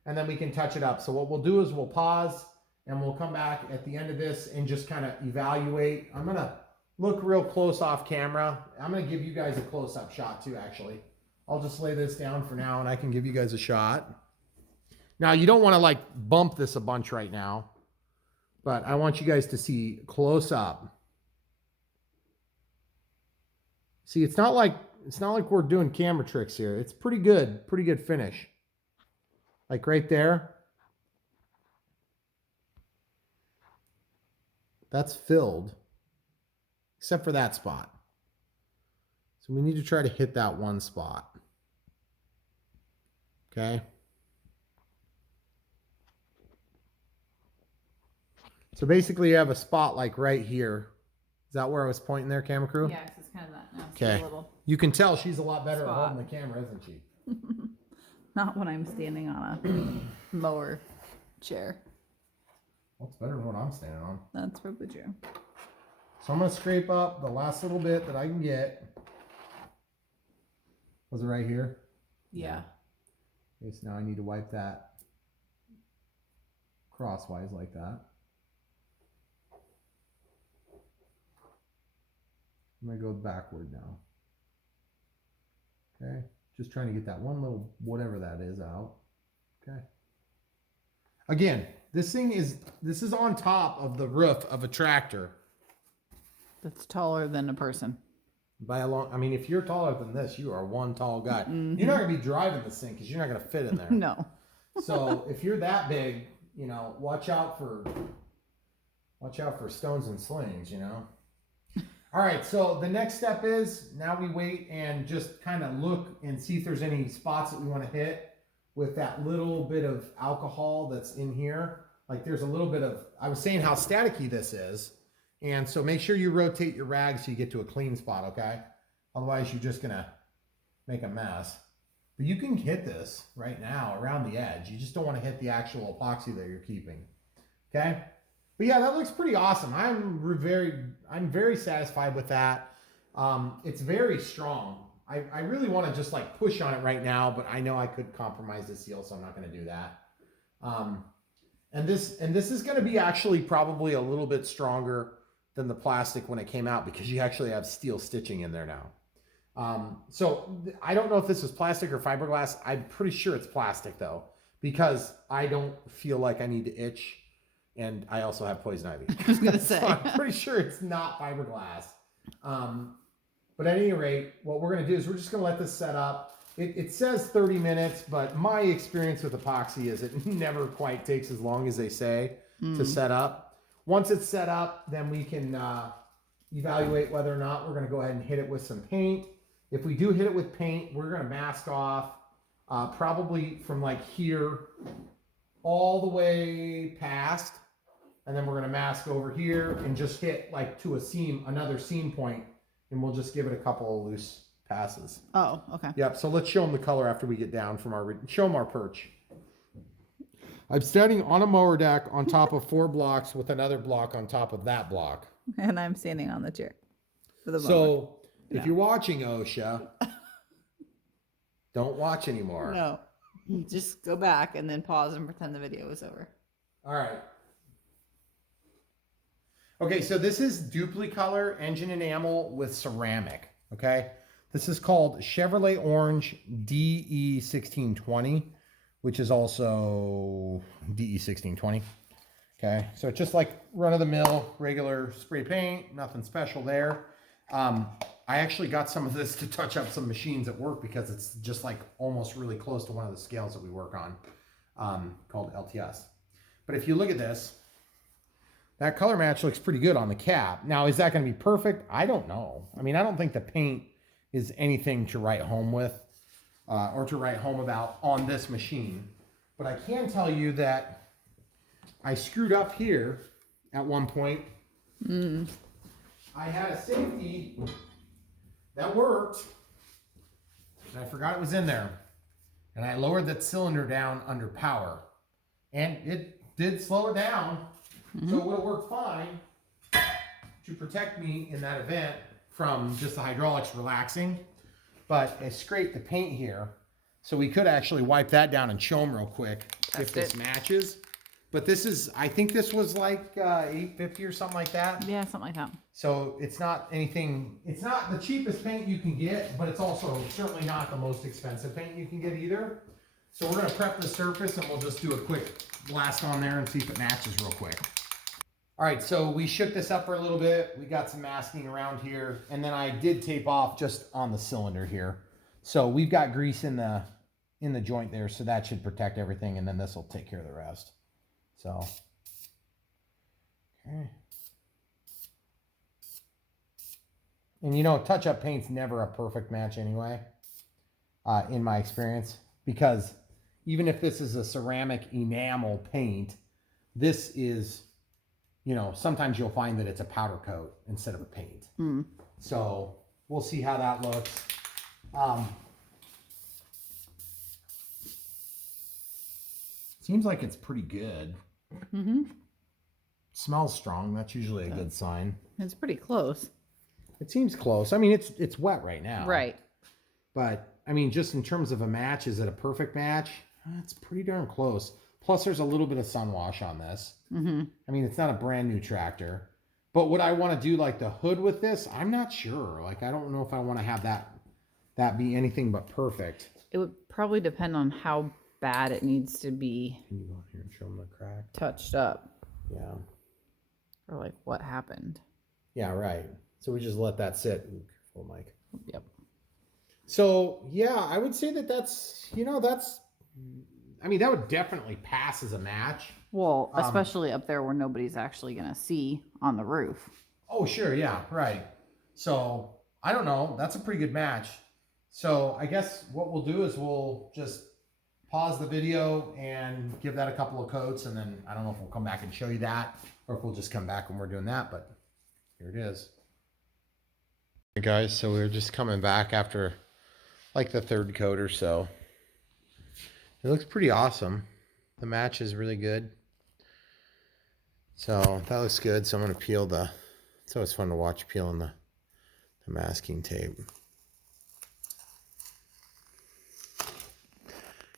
and then we can touch it up. So what we'll do is we'll pause, and we'll come back at the end of this and just kind of evaluate. I'm going to look real close off camera. I'm going to give you guys a close-up shot too, actually. I'll just lay this down for now, and I can give you guys a shot. Now, you don't want to, like, bump this a bunch right now, but I want you guys to see close up. See, it's not like we're doing camera tricks here. It's pretty good finish. Like right there. That's filled, except for that spot. So we need to try to hit that one spot. Okay. So basically you have a spot like right here. Is that where I was pointing there, camera crew? Yeah, it's kind of that now. Okay. You can tell she's a lot better at Spot. holding the camera, isn't she? Not when I'm standing on a lower chair. That's better than what I'm standing on. That's probably true. So I'm going to scrape up the last little bit that I can get. Was it right here? Yeah. Okay, so now I need to wipe that crosswise like that. I'm going to go backward now. Okay, just trying to get that one little whatever that is out. Okay. Again, this is on top of the roof of a tractor. That's taller than a person. By a long, I mean, if you're taller than this, you are one tall guy. You're not going to be driving this thing because you're not going to fit in there. No. So if you're that big, you know, watch out for stones and slings, you know. All right, so the next step is now we wait and just kind of look and see if there's any spots that we want to hit with that little bit of alcohol that's in here. Like there's a little bit of, I was saying how staticky this is. And so make sure you rotate your rag so you get to a clean spot, okay? Otherwise you're just gonna make a mess. But you can hit this right now around the edge. You just don't want to hit the actual epoxy that you're keeping. Okay? But yeah, that looks pretty awesome. I'm very satisfied with that. It's very strong. I really want to just like push on it right now, but I know I could compromise the seal, so I'm not going to do that. And this is going to be actually probably a little bit stronger than the plastic when it came out, because you actually have steel stitching in there now. So I don't know if this is plastic or fiberglass. I'm pretty sure it's plastic though, because I don't feel like I need to itch, and I also have poison ivy. I was gonna say. So I'm pretty sure it's not fiberglass. But at any rate, what we're going to do is we're just going to let this set up. It says 30 minutes, but my experience with epoxy is it never quite takes as long as they say to set up. Once it's set up, then we can evaluate whether or not we're going to go ahead and hit it with some paint. If we do hit it with paint, we're going to mask off probably from like here all the way past, and then we're going to mask over here and just hit like to a seam, another seam point, and we'll just give it a couple of loose passes. Oh, okay. Yep. So let's show them the color after we get down from show them our perch. I'm standing on a mower deck on top of 4 blocks with another block on top of that block. And I'm standing on the chair for the moment. So if you're watching, OSHA, don't watch anymore. No, just go back and then pause and pretend the video is over. All right. Okay, so this is Duplicolor engine enamel with ceramic, okay? This is called Chevrolet Orange DE1620, which is also DE1620, okay? So it's just like run-of-the-mill, regular spray paint, nothing special there. I actually got some of this to touch up some machines at work because it's just like almost really close to one of the scales that we work on, called LTS. But if you look at this, that color match looks pretty good on the cap. Now, is that going to be perfect? I don't know. I mean, I don't think the paint is anything to write home with or to write home about on this machine. But I can tell you that I screwed up here at one point. I had a safety that worked, and I forgot it was in there. And I lowered that cylinder down under power. And it did slow it down. So it would have worked fine to protect me in that event from just the hydraulics relaxing. But I scraped the paint here, so we could actually wipe that down and show them real quick if this matches. But this is, I think this was like $8.50 or something like that. Yeah, something like that. So it's not anything, it's not the cheapest paint you can get, but it's also certainly not the most expensive paint you can get either. So we're going to prep the surface and we'll just do a quick blast on there and see if it matches real quick. All right, so we shook this up for a little bit. We got some masking around here, and then I did tape off just on the cylinder here. So we've got grease in the joint there, so that should protect everything, and then this will take care of the rest. So, okay. And you know, touch-up paint's never a perfect match anyway, in my experience, because even if this is a ceramic enamel paint, this is, you know, sometimes you'll find that it's a powder coat instead of a paint. So we'll see how that looks. Seems like it's pretty good. Smells strong. That's usually a good sign. It's pretty close. It seems close. I mean, it's wet right now. Right. But I mean, just in terms of a match, is it a perfect match? It's pretty darn close. Plus, there's a little bit of sun wash on this. I mean, it's not a brand new tractor. But would I want to do like the hood with this? I'm not sure. Like, I don't know if I want to have that be anything but perfect. It would probably depend on how bad it needs to be. Can you go out here and show them the crack? Touched up. Yeah. Or like what happened. Yeah, right. So we just let that sit. Full mic. Yep. So yeah, I would say that's, you know, I mean, that would definitely pass as a match. Well, especially up there where nobody's actually going to see on the roof. Oh, sure. Yeah, right. So I don't know. That's a pretty good match. So I guess what we'll do is we'll just pause the video and give that a couple of coats. And then I don't know if we'll come back and show you that or if we'll just come back when we're doing that. But here it is. Hey guys, so we're just coming back after like the third coat or so. It looks pretty awesome. The match is really good. So that looks good. So I'm going to peel the, it's always fun to watch peeling the masking tape.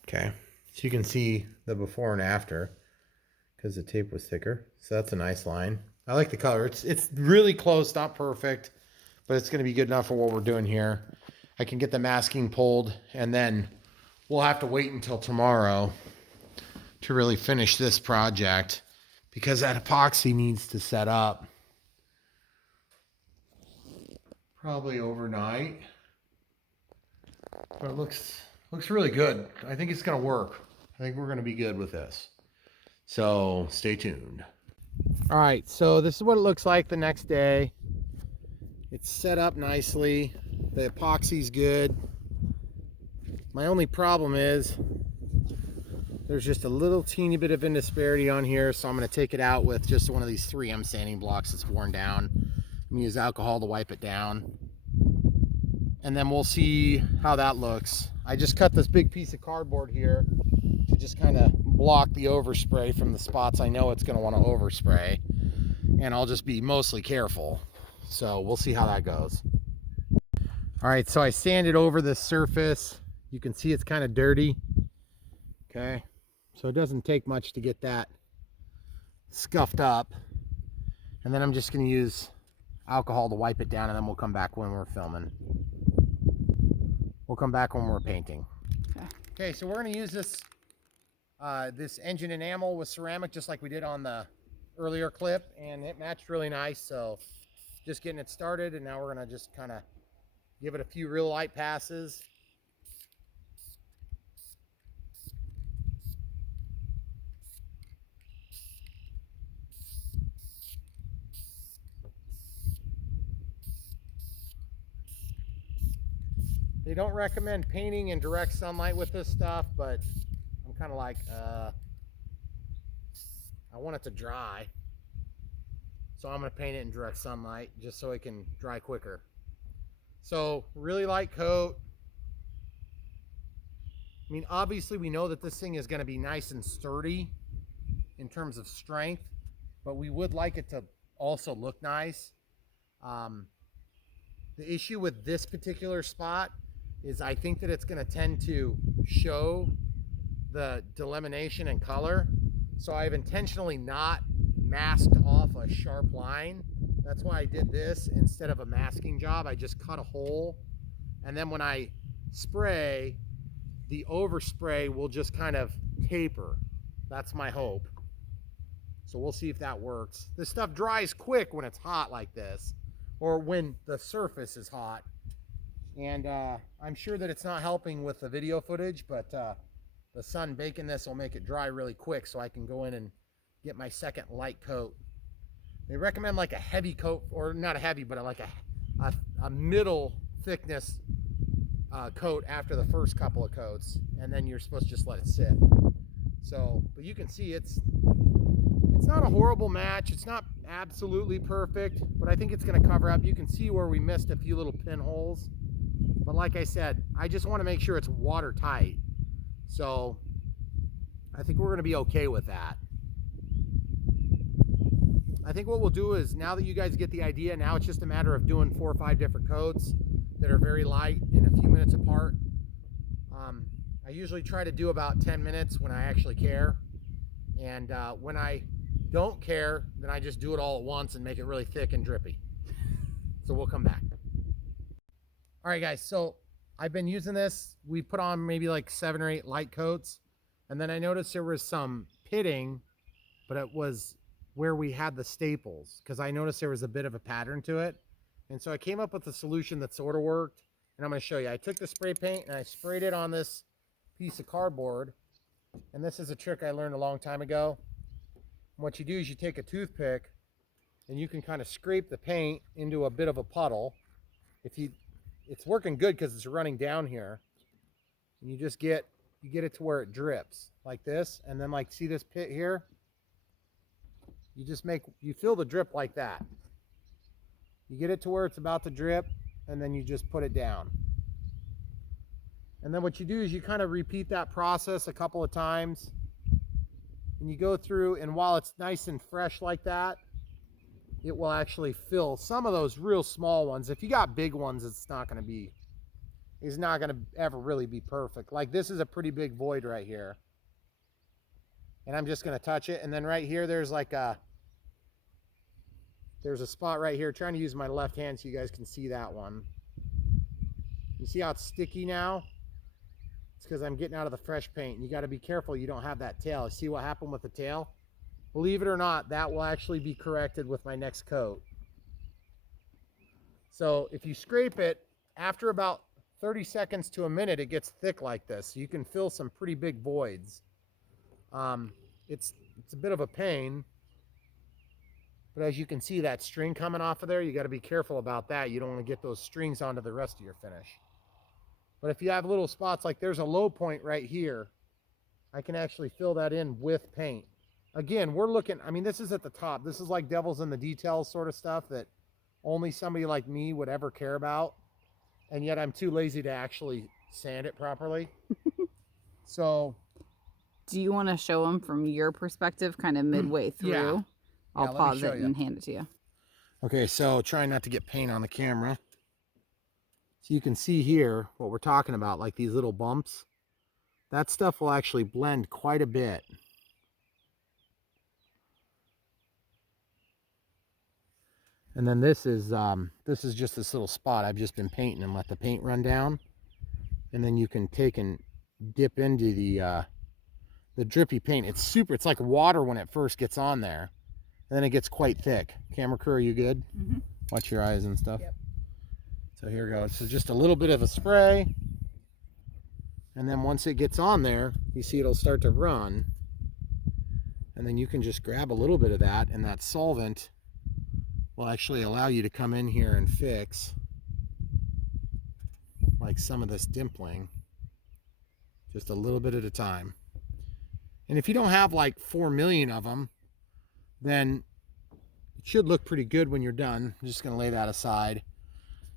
Okay, so you can see the before and after because the tape was thicker. So that's a nice line. I like the color. It's really close, not perfect, but it's going to be good enough for what we're doing here. I can get the masking pulled, and then we'll have to wait until tomorrow to really finish this project because that epoxy needs to set up probably overnight. But it looks really good. I think it's going to work. I think we're going to be good with this. So stay tuned. All right, so this is what it looks like the next day. It's set up nicely. The epoxy's good. My only problem is there's just a little teeny bit of indisparity on here, so I'm going to take it out with just one of these 3M sanding blocks that's worn down. I'm going to use alcohol to wipe it down, and then we'll see how that looks. I just cut this big piece of cardboard here to just kind of block the overspray from the spots I know it's going to want to overspray, and I'll just be mostly careful. So we'll see how that goes. All right, so I sanded over this surface. You can see it's kind of dirty. Okay, so it doesn't take much to get that scuffed up. And then I'm just going to use alcohol to wipe it down, and then we'll come back when we're filming. We'll come back when we're painting. Okay, so we're going to use this this engine enamel with ceramic just like we did on the earlier clip, and it matched really nice. So just getting it started, and now we're going to just kind of give it a few real light passes. They don't recommend painting in direct sunlight with this stuff, but I'm kind of like, I want it to dry. So I'm going to paint it in direct sunlight just so it can dry quicker. So really light coat. I mean, obviously we know that this thing is going to be nice and sturdy in terms of strength, but we would like it to also look nice. The issue with this particular spot is I think that it's going to tend to show the delamination and color. So I've intentionally not masked off a sharp line. That's why I did this instead of a masking job. I just cut a hole, and then when I spray, the overspray will just kind of taper. That's my hope. So we'll see if that works. This stuff dries quick when it's hot like this, or when the surface is hot. And I'm sure that it's not helping with the video footage, but the sun baking this will make it dry really quick so I can go in and get my second light coat. They recommend like a heavy coat, or not a heavy, but like a middle thickness coat after the first couple of coats, and then you're supposed to just let it sit. So, but you can see it's not a horrible match. It's not absolutely perfect, but I think it's going to cover up. You can see where we missed a few little pinholes. But like I said, I just want to make sure it's watertight. So I think we're going to be okay with that. I think what we'll do is, now that you guys get the idea, now it's just a matter of doing 4 or 5 different coats that are very light and a few minutes apart. I usually try to do about 10 minutes when I actually care. And when I don't care, then I just do it all at once and make it really thick and drippy. So we'll come back. All right, guys, so I've been using this. We put on maybe like 7 or 8 light coats, and then I noticed there was some pitting, but it was where we had the staples, because I noticed there was a bit of a pattern to it. And so I came up with a solution that sort of worked, and I'm going to show you. I took the spray paint and I sprayed it on this piece of cardboard, and this is a trick I learned a long time ago. What you do is you take a toothpick and you can kind of scrape the paint into a bit of a puddle. It's working good because it's running down here, and you just get it to where it drips like this. And then, like, see this pit here, you fill the drip like that. You get it to where it's about to drip, and then you just put it down. And then what you do is you kind of repeat that process a couple of times. And you go through, and while it's nice and fresh like that, it will actually fill some of those real small ones. If you got big ones, it's not going to ever really be perfect. Like this is a pretty big void right here. And I'm just going to touch it. And then right here, there's a spot right here. Trying to use my left hand so you guys can see that one. You see how it's sticky now? It's because I'm getting out of the fresh paint. And you got to be careful you don't have that tail. See what happened with the tail? Believe it or not, that will actually be corrected with my next coat. So if you scrape it, after about 30 seconds to a minute, it gets thick like this. So you can fill some pretty big voids. It's a bit of a pain. But as you can see, that string coming off of there, you got to be careful about that. You don't want to get those strings onto the rest of your finish. But if you have little spots, like there's a low point right here, I can actually fill that in with paint. Again, we're looking, I mean, this is at the top. This is like devil's in the details sort of stuff that only somebody like me would ever care about. And yet I'm too lazy to actually sand it properly. So. Do you want to show them from your perspective kind of midway through? Yeah. I'll pause it and hand it to you. Okay, so trying not to get paint on the camera. So you can see here what we're talking about, like these little bumps. That stuff will actually blend quite a bit. And then this is just this little spot I've just been painting and let the paint run down. And then you can take and dip into the drippy paint. It's like water when it first gets on there. And then it gets quite thick. Camera crew, are you good? Mm-hmm. Watch your eyes and stuff. Yep. So here goes. So just a little bit of a spray. And then once it gets on there, you see it'll start to run. And then you can just grab a little bit of that, and that solvent will actually allow you to come in here and fix like some of this dimpling. Just a little bit at a time. And if you don't have like 4 million of them, then it should look pretty good when you're done. I'm just going to lay that aside.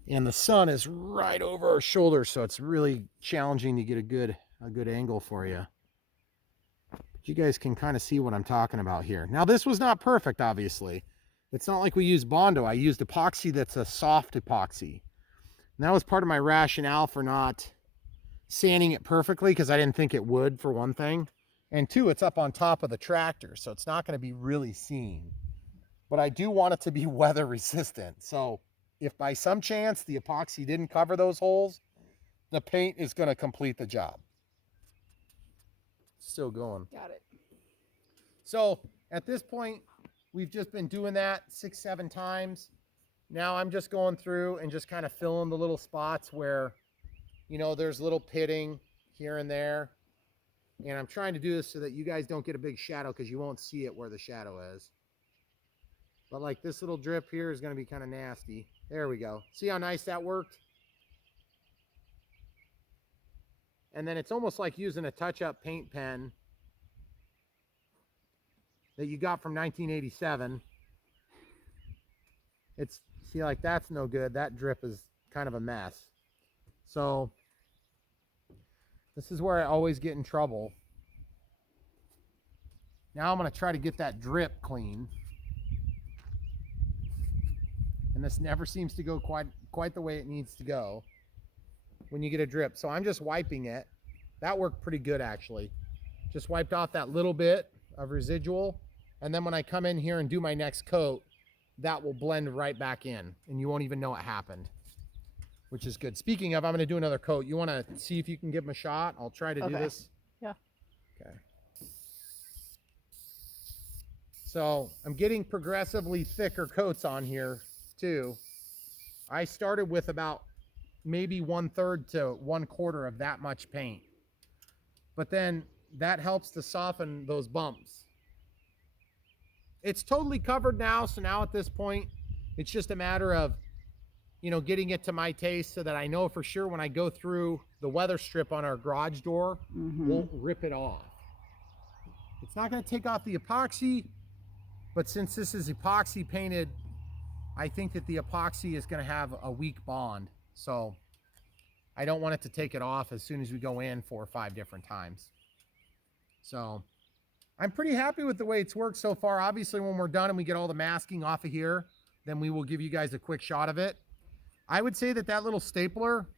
And the sun is right over our shoulders, so it's really challenging to get a good angle for you. But you guys can kind of see what I'm talking about here. Now, this was not perfect, obviously. It's not like we used Bondo. I used epoxy that's a soft epoxy. And that was part of my rationale for not sanding it perfectly, because I didn't think it would, for one thing. And two, it's up on top of the tractor, so it's not going to be really seen. But I do want it to be weather resistant. So if by some chance the epoxy didn't cover those holes, the paint is going to complete the job. Still going. Got it. So at this point, we've just been doing that 6-7 times. Now I'm just going through and just kind of filling the little spots where, you know, there's little pitting here and there. And I'm trying to do this so that you guys don't get a big shadow, because you won't see it where the shadow is. But like this little drip here is going to be kind of nasty. There we go. See how nice that worked? And then it's almost like using a touch-up paint pen that you got from 1987. It's, see, like that's no good. That drip is kind of a mess. So this is where I always get in trouble. Now I'm going to try to get that drip clean. And this never seems to go quite the way it needs to go when you get a drip. So I'm just wiping it. That worked pretty good, actually. Just wiped off that little bit of residual. And then when I come in here and do my next coat, that will blend right back in. And you won't even know it happened, which is good. Speaking of, I'm going to do another coat. You want to see if you can give them a shot? I'll try to do this. Yeah. Okay. So I'm getting progressively thicker coats on here too. I started with about maybe 1/3 to 1/4 of that much paint. But then that helps to soften those bumps. It's totally covered now, so now at this point, it's just a matter of, you know, getting it to my taste so that I know for sure when I go through the weather strip on our garage door, won't rip it off. It's not going to take off the epoxy, but since this is epoxy painted, I think that the epoxy is going to have a weak bond. So I don't want it to take it off as soon as we go in 4 or 5 different times. So I'm pretty happy with the way it's worked so far. Obviously, when we're done and we get all the masking off of here, then we will give you guys a quick shot of it. I would say that that little stapler,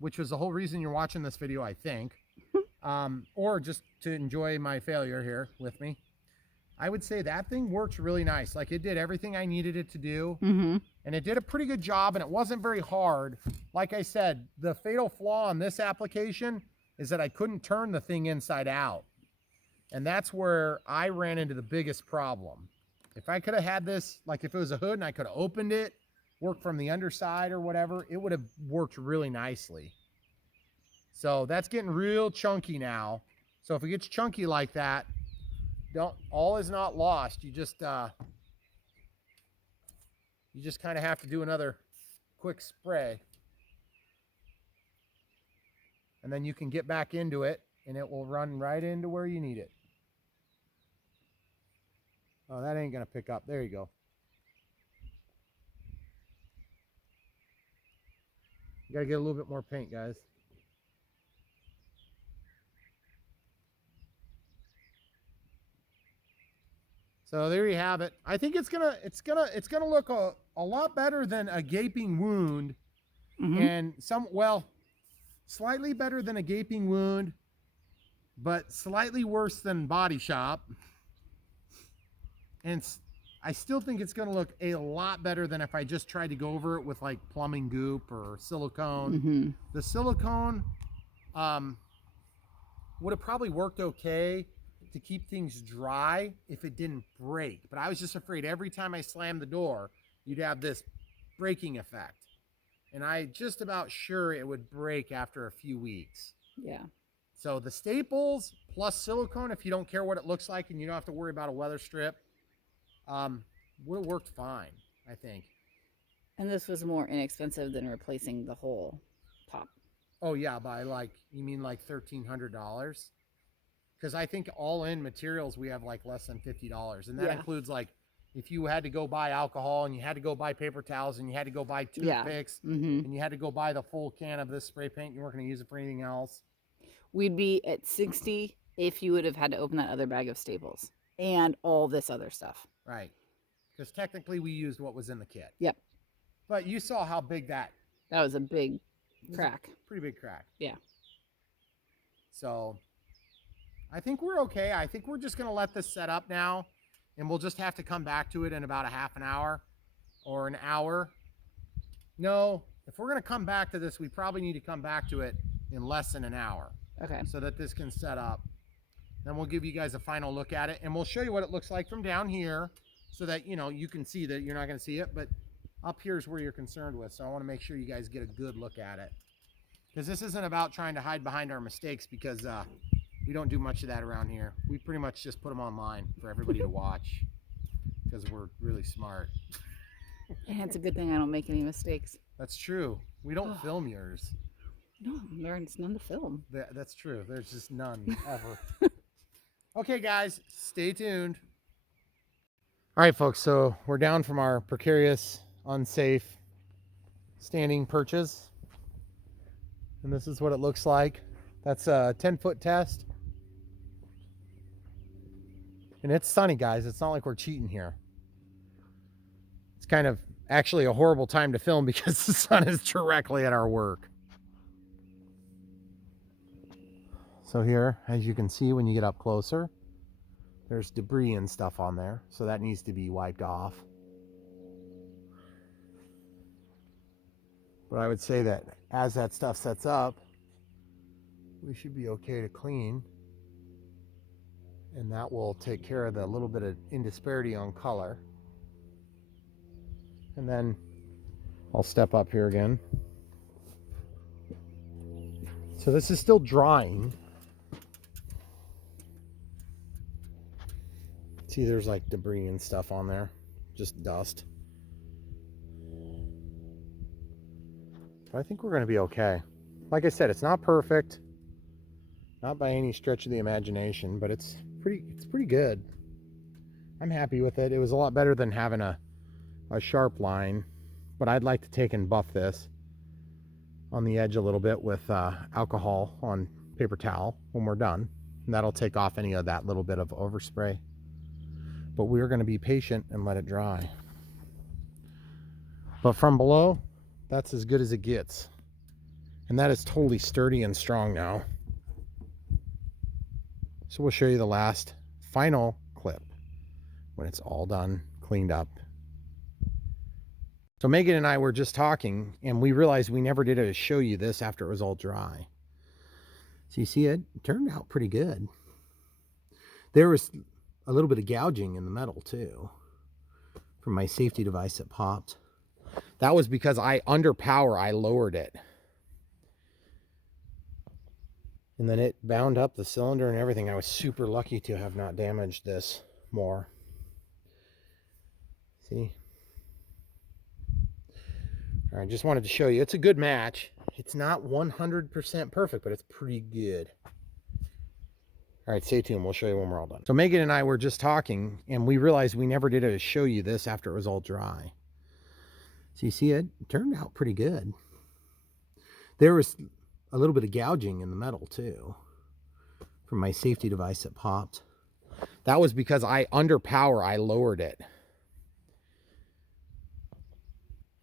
which was the whole reason you're watching this video, I think, or just to enjoy my failure here with me, I would say that thing works really nice. Like, it did everything I needed it to do, and it did a pretty good job, and it wasn't very hard. Like I said, the fatal flaw on this application is that I couldn't turn the thing inside out. And that's where I ran into the biggest problem. If I could have had this, like if it was a hood and I could have opened it, worked from the underside or whatever, it would have worked really nicely. So that's getting real chunky now. So if it gets chunky like that, all is not lost. You just kind of have to do another quick spray. And then you can get back into it and it will run right into where you need it. Oh, that ain't gonna pick up. There you go. You gotta get a little bit more paint, guys. So there you have it. I think it's gonna look a lot better than a gaping wound, and slightly better than a gaping wound, but slightly worse than Body Shop. And I still think it's going to look a lot better than if I just tried to go over it with like plumbing goop or silicone. The silicone would have probably worked okay to keep things dry if it didn't break. But I was just afraid every time I slammed the door, you'd have this breaking effect. And I just about sure it would break after a few weeks. Yeah. So the staples plus silicone, if you don't care what it looks like and you don't have to worry about a weather strip, would have worked fine, I think. And this was more inexpensive than replacing the whole top. Oh yeah, by like, you mean like $1,300? Because I think all in materials we have like less than $50, and that includes like if you had to go buy alcohol and you had to go buy paper towels and you had to go buy toothpicks and you had to go buy the full can of this spray paint, you weren't going to use it for anything else. We'd be at 60 if you would have had to open that other bag of staples and all this other stuff. Right. Because technically we used what was in the kit. Yep. But you saw how big that was a big crack. Pretty big crack. Yeah. So I think we're okay. I think we're just going to let this set up now, and we'll just have to come back to it in about a half an hour or an hour. No, if we're going to come back to this, we probably need to come back to it in less than an hour. Okay. So that this can set up. Then we'll give you guys a final look at it, and we'll show you what it looks like from down here so that, you know, you can see that. You're not going to see it, but up here is where you're concerned with. So I want to make sure you guys get a good look at it, because this isn't about trying to hide behind our mistakes, because we don't do much of that around here. We pretty much just put them online for everybody to watch because we're really smart. And it's a good thing I don't make any mistakes. That's true. We don't film yours. No, there's none to film. That's true. There's just none ever. Okay, guys, stay tuned. All right, folks, so we're down from our precarious, unsafe standing perches. And this is what it looks like. That's a 10-foot test. And it's sunny, guys. It's not like we're cheating here. It's kind of actually a horrible time to film because the sun is directly at our work. So here, as you can see when you get up closer, there's debris and stuff on there. So that needs to be wiped off. But I would say that as that stuff sets up, we should be okay to clean. And that will take care of the little bit of indisparity on color. And then I'll step up here again. So this is still drying. See, there's like debris and stuff on there, just dust. But I think we're going to be okay. Like I said, it's not perfect, not by any stretch of the imagination, but it's pretty good. I'm happy with it. It was a lot better than having a sharp line, but I'd like to take and buff this on the edge a little bit with alcohol on paper towel when we're done. And that'll take off any of that little bit of overspray. But we're going to be patient and let it dry. But from below, that's as good as it gets. And that is totally sturdy and strong now. So we'll show you the last final clip when it's all done, cleaned up. So Megan and I were just talking, and we realized we never did show you this after it was all dry. So you see, it turned out pretty good. There was a little bit of gouging in the metal too from my safety device that popped. That was because under power, I lowered it. And then it bound up the cylinder and everything. I was super lucky to have not damaged this more. See? All right, just wanted to show you. It's a good match. It's not 100% perfect, but it's pretty good. All right, stay tuned. We'll show you when we're all done. So Megan and I were just talking, and we realized we never did show you this after it was all dry. So you see, it turned out pretty good. There was a little bit of gouging in the metal too from my safety device that popped. That was because under power, I lowered it.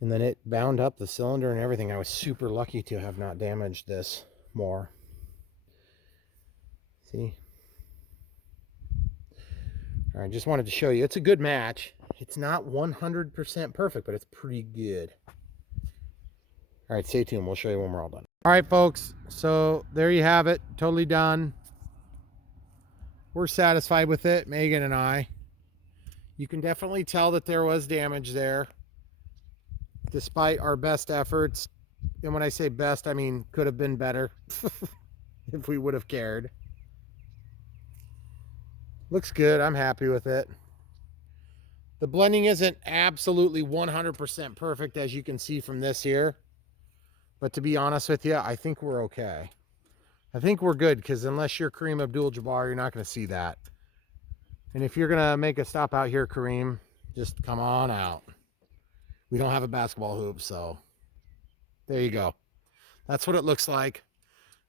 And then it bound up the cylinder and everything. I was super lucky to have not damaged this more. See? All right, just wanted to show you. It's a good match. It's not 100% perfect, but it's pretty good. All right, stay tuned. We'll show you when we're all done. All right, folks. So there you have it. Totally done. We're satisfied with it, Megan and I. You can definitely tell that there was damage there, despite our best efforts. And when I say best, I mean could have been better if we would have cared. Looks good. I'm happy with it. The blending isn't absolutely 100% perfect, as you can see from this here. But to be honest with you, I think we're okay. I think we're good, because unless you're Kareem Abdul-Jabbar, you're not going to see that. And if you're going to make a stop out here, Kareem, just come on out. We don't have a basketball hoop, so there you go. That's what it looks like.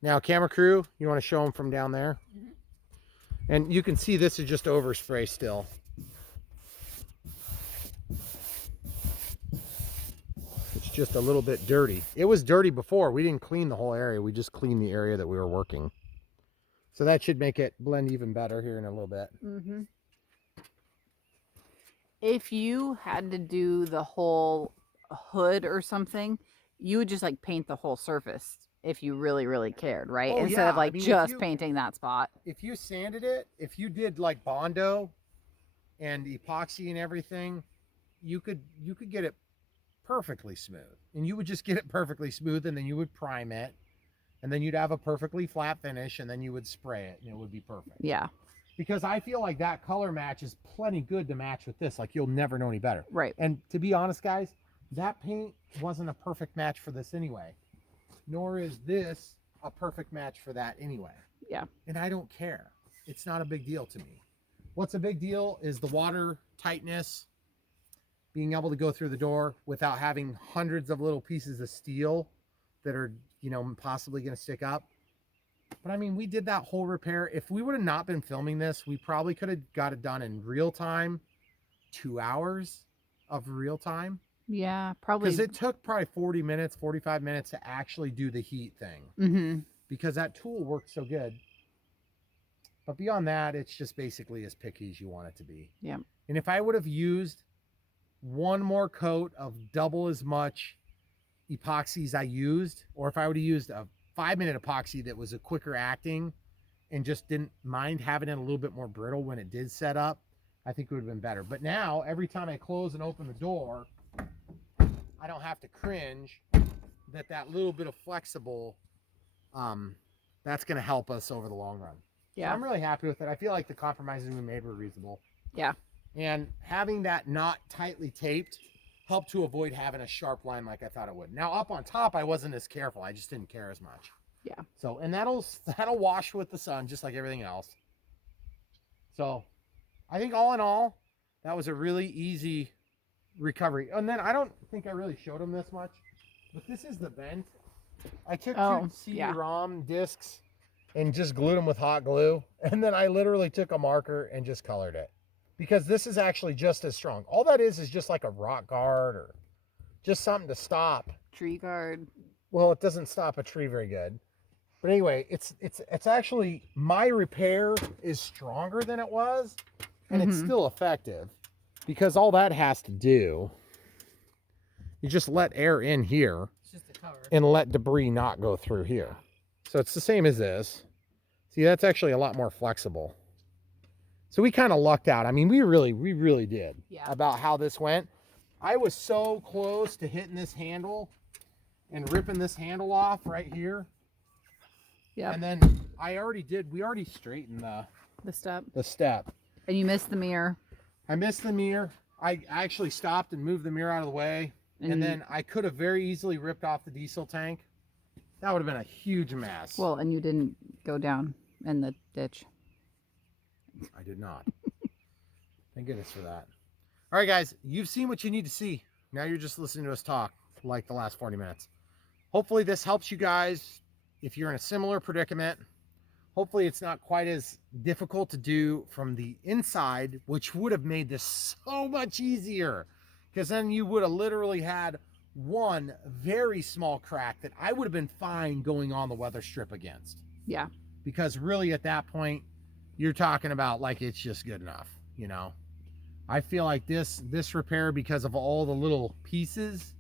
Now, camera crew, you want to show them from down there? Mm-hmm. And you can see this is just overspray still. Just a little bit dirty. It was dirty before. We didn't clean the whole area. We just cleaned the area that we were working. So that should make it blend even better here in a little bit. Mm-hmm. If you had to do the whole hood or something, you would just like paint the whole surface if you really, really cared, right? Oh, instead yeah. of like just painting that spot. If you sanded it, if you did like Bondo and epoxy and everything, you could get it perfectly smooth, and you would just get it perfectly smooth, and then you would prime it, and then you'd have a perfectly flat finish, and then you would spray it, and it would be perfect. Yeah, because I feel like that color match is plenty good to match with this. Like, you'll never know any better. Right. And to be honest, guys, that paint wasn't a perfect match for this anyway, nor is this a perfect match for that anyway. Yeah. And I don't care. It's not a big deal to me. What's a big deal is the water tightness, being able to go through the door without having hundreds of little pieces of steel that are, you know, possibly going to stick up. But I mean, we did that whole repair. If we would have not been filming this, we probably could have got it done in real time, 2 hours of real time. Yeah, probably. Because it took probably 40 minutes, 45 minutes to actually do the heat thing. Mm-hmm. Because that tool worked so good. But beyond that, it's just basically as picky as you want it to be. Yeah. And if I would have used one more coat of double as much epoxy as I used, or if I would have used a 5-minute epoxy that was a quicker acting and just didn't mind having it a little bit more brittle when it did set up, I think it would have been better. But now, every time I close and open the door, I don't have to cringe that little bit of flexible, that's going to help us over the long run. Yeah. So I'm really happy with it. I feel like the compromises we made were reasonable. Yeah. And having that not tightly taped helped to avoid having a sharp line like I thought it would. Now, up on top, I wasn't as careful. I just didn't care as much. Yeah. So, and that'll wash with the sun just like everything else. So, I think all in all, that was a really easy recovery. And then I don't think I really showed them this much, but this is the vent I took Oh, two yeah. CD-ROM discs and just glued them with hot glue. And then I literally took a marker and just colored it. Because this is actually just as strong. All that is just like a rock guard or just something to stop. Tree guard. Well, it doesn't stop a tree very good. But anyway, it's actually, my repair is stronger than it was. And it's still effective. Because all that has to do, you just let air in here. It's just a cover. And let debris not go through here. So it's the same as this. See, that's actually a lot more flexible. So we kind of lucked out. I mean, we really did. Yeah. About how this went. I was so close to hitting this handle and ripping this handle off right here. Yeah. And then we already straightened The step. the step. And you missed the mirror. I missed the mirror. I actually stopped and moved the mirror out of the way. And then I could have very easily ripped off the diesel tank. That would have been a huge mess. Well, and you didn't go down in the ditch. I did not. Thank goodness for that. All right, guys, you've seen what you need to see. Now you're just listening to us talk like the last 40 minutes. Hopefully this helps you guys if you're in a similar predicament. Hopefully it's not quite as difficult to do from the inside, which would have made this so much easier. Because then you would have literally had one very small crack that I would have been fine going on the weather strip against. Yeah. Because really at that point, you're talking about like it's just good enough, you know. I feel like this repair, because of all the little pieces,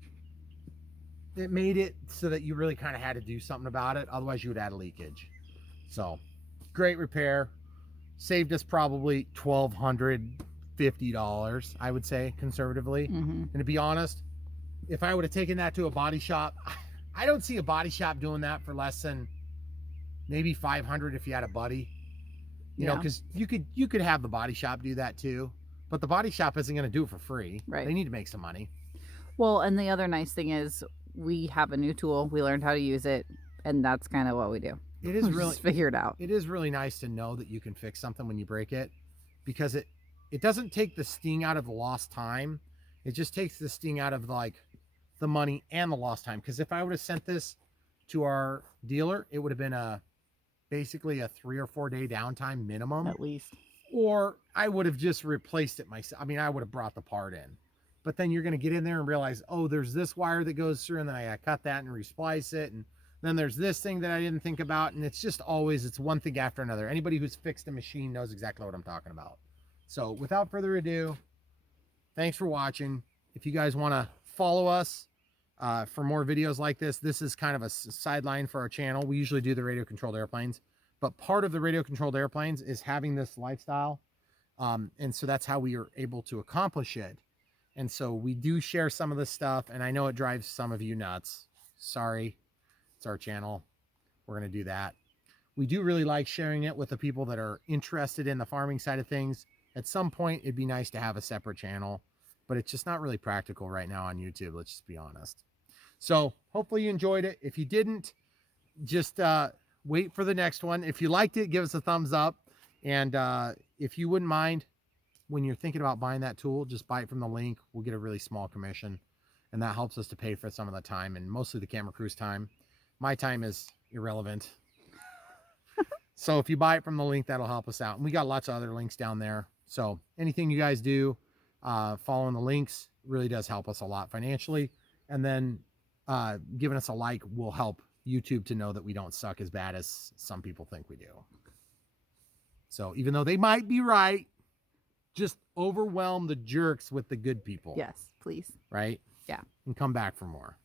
it made it so that you really kind of had to do something about it. Otherwise you would add a leakage. So great repair. Saved us probably $1,250, I would say, conservatively. And to be honest, if I would have taken that to a body shop, I don't see a body shop doing that for less than maybe $500 if you had a buddy. You know, because you could have the body shop do that too, but the body shop isn't going to do it for free. Right. They need to make some money. Well, and the other nice thing is we have a new tool. We learned how to use it, and that's kind of what we do. It is really just figure it out. It is really nice to know that you can fix something when you break it, because it doesn't take the sting out of the lost time. It just takes the sting out of like the money and the lost time. Because if I would have sent this to our dealer, it would have been basically a 3 or 4 day downtime minimum At least. Or I would have just replaced it myself. I mean, I would have brought the part in. But then you're going to get in there and realize, oh, there's this wire that goes through, and then I got to cut that and resplice it. And then there's this thing that I didn't think about. And it's just always, it's one thing after another. Anybody who's fixed a machine knows exactly what I'm talking about. So without further ado, thanks for watching. If you guys want to follow us for more videos like this, this is kind of a sideline for our channel. We usually do the radio controlled airplanes, but part of the radio controlled airplanes is having this lifestyle. And so that's how we are able to accomplish it. And so we do share some of this stuff, and I know it drives some of you nuts. Sorry, it's our channel. We're going to do that. We do really like sharing it with the people that are interested in the farming side of things. At some point, it'd be nice to have a separate channel, but it's just not really practical right now on YouTube. Let's just be honest. So hopefully you enjoyed it. If you didn't, just wait for the next one. If you liked it, give us a thumbs up. And if you wouldn't mind, when you're thinking about buying that tool, just buy it from the link. We'll get a really small commission, and that helps us to pay for some of the time, and mostly the camera crew's time. My time is irrelevant. So if you buy it from the link, that'll help us out. And we got lots of other links down there. So anything you guys do, following the links really does help us a lot financially. And then giving us a like will help YouTube to know that we don't suck as bad as some people think we do. So even though they might be right, just overwhelm the jerks with the good people. Yes, please. Right? Yeah. And come back for more.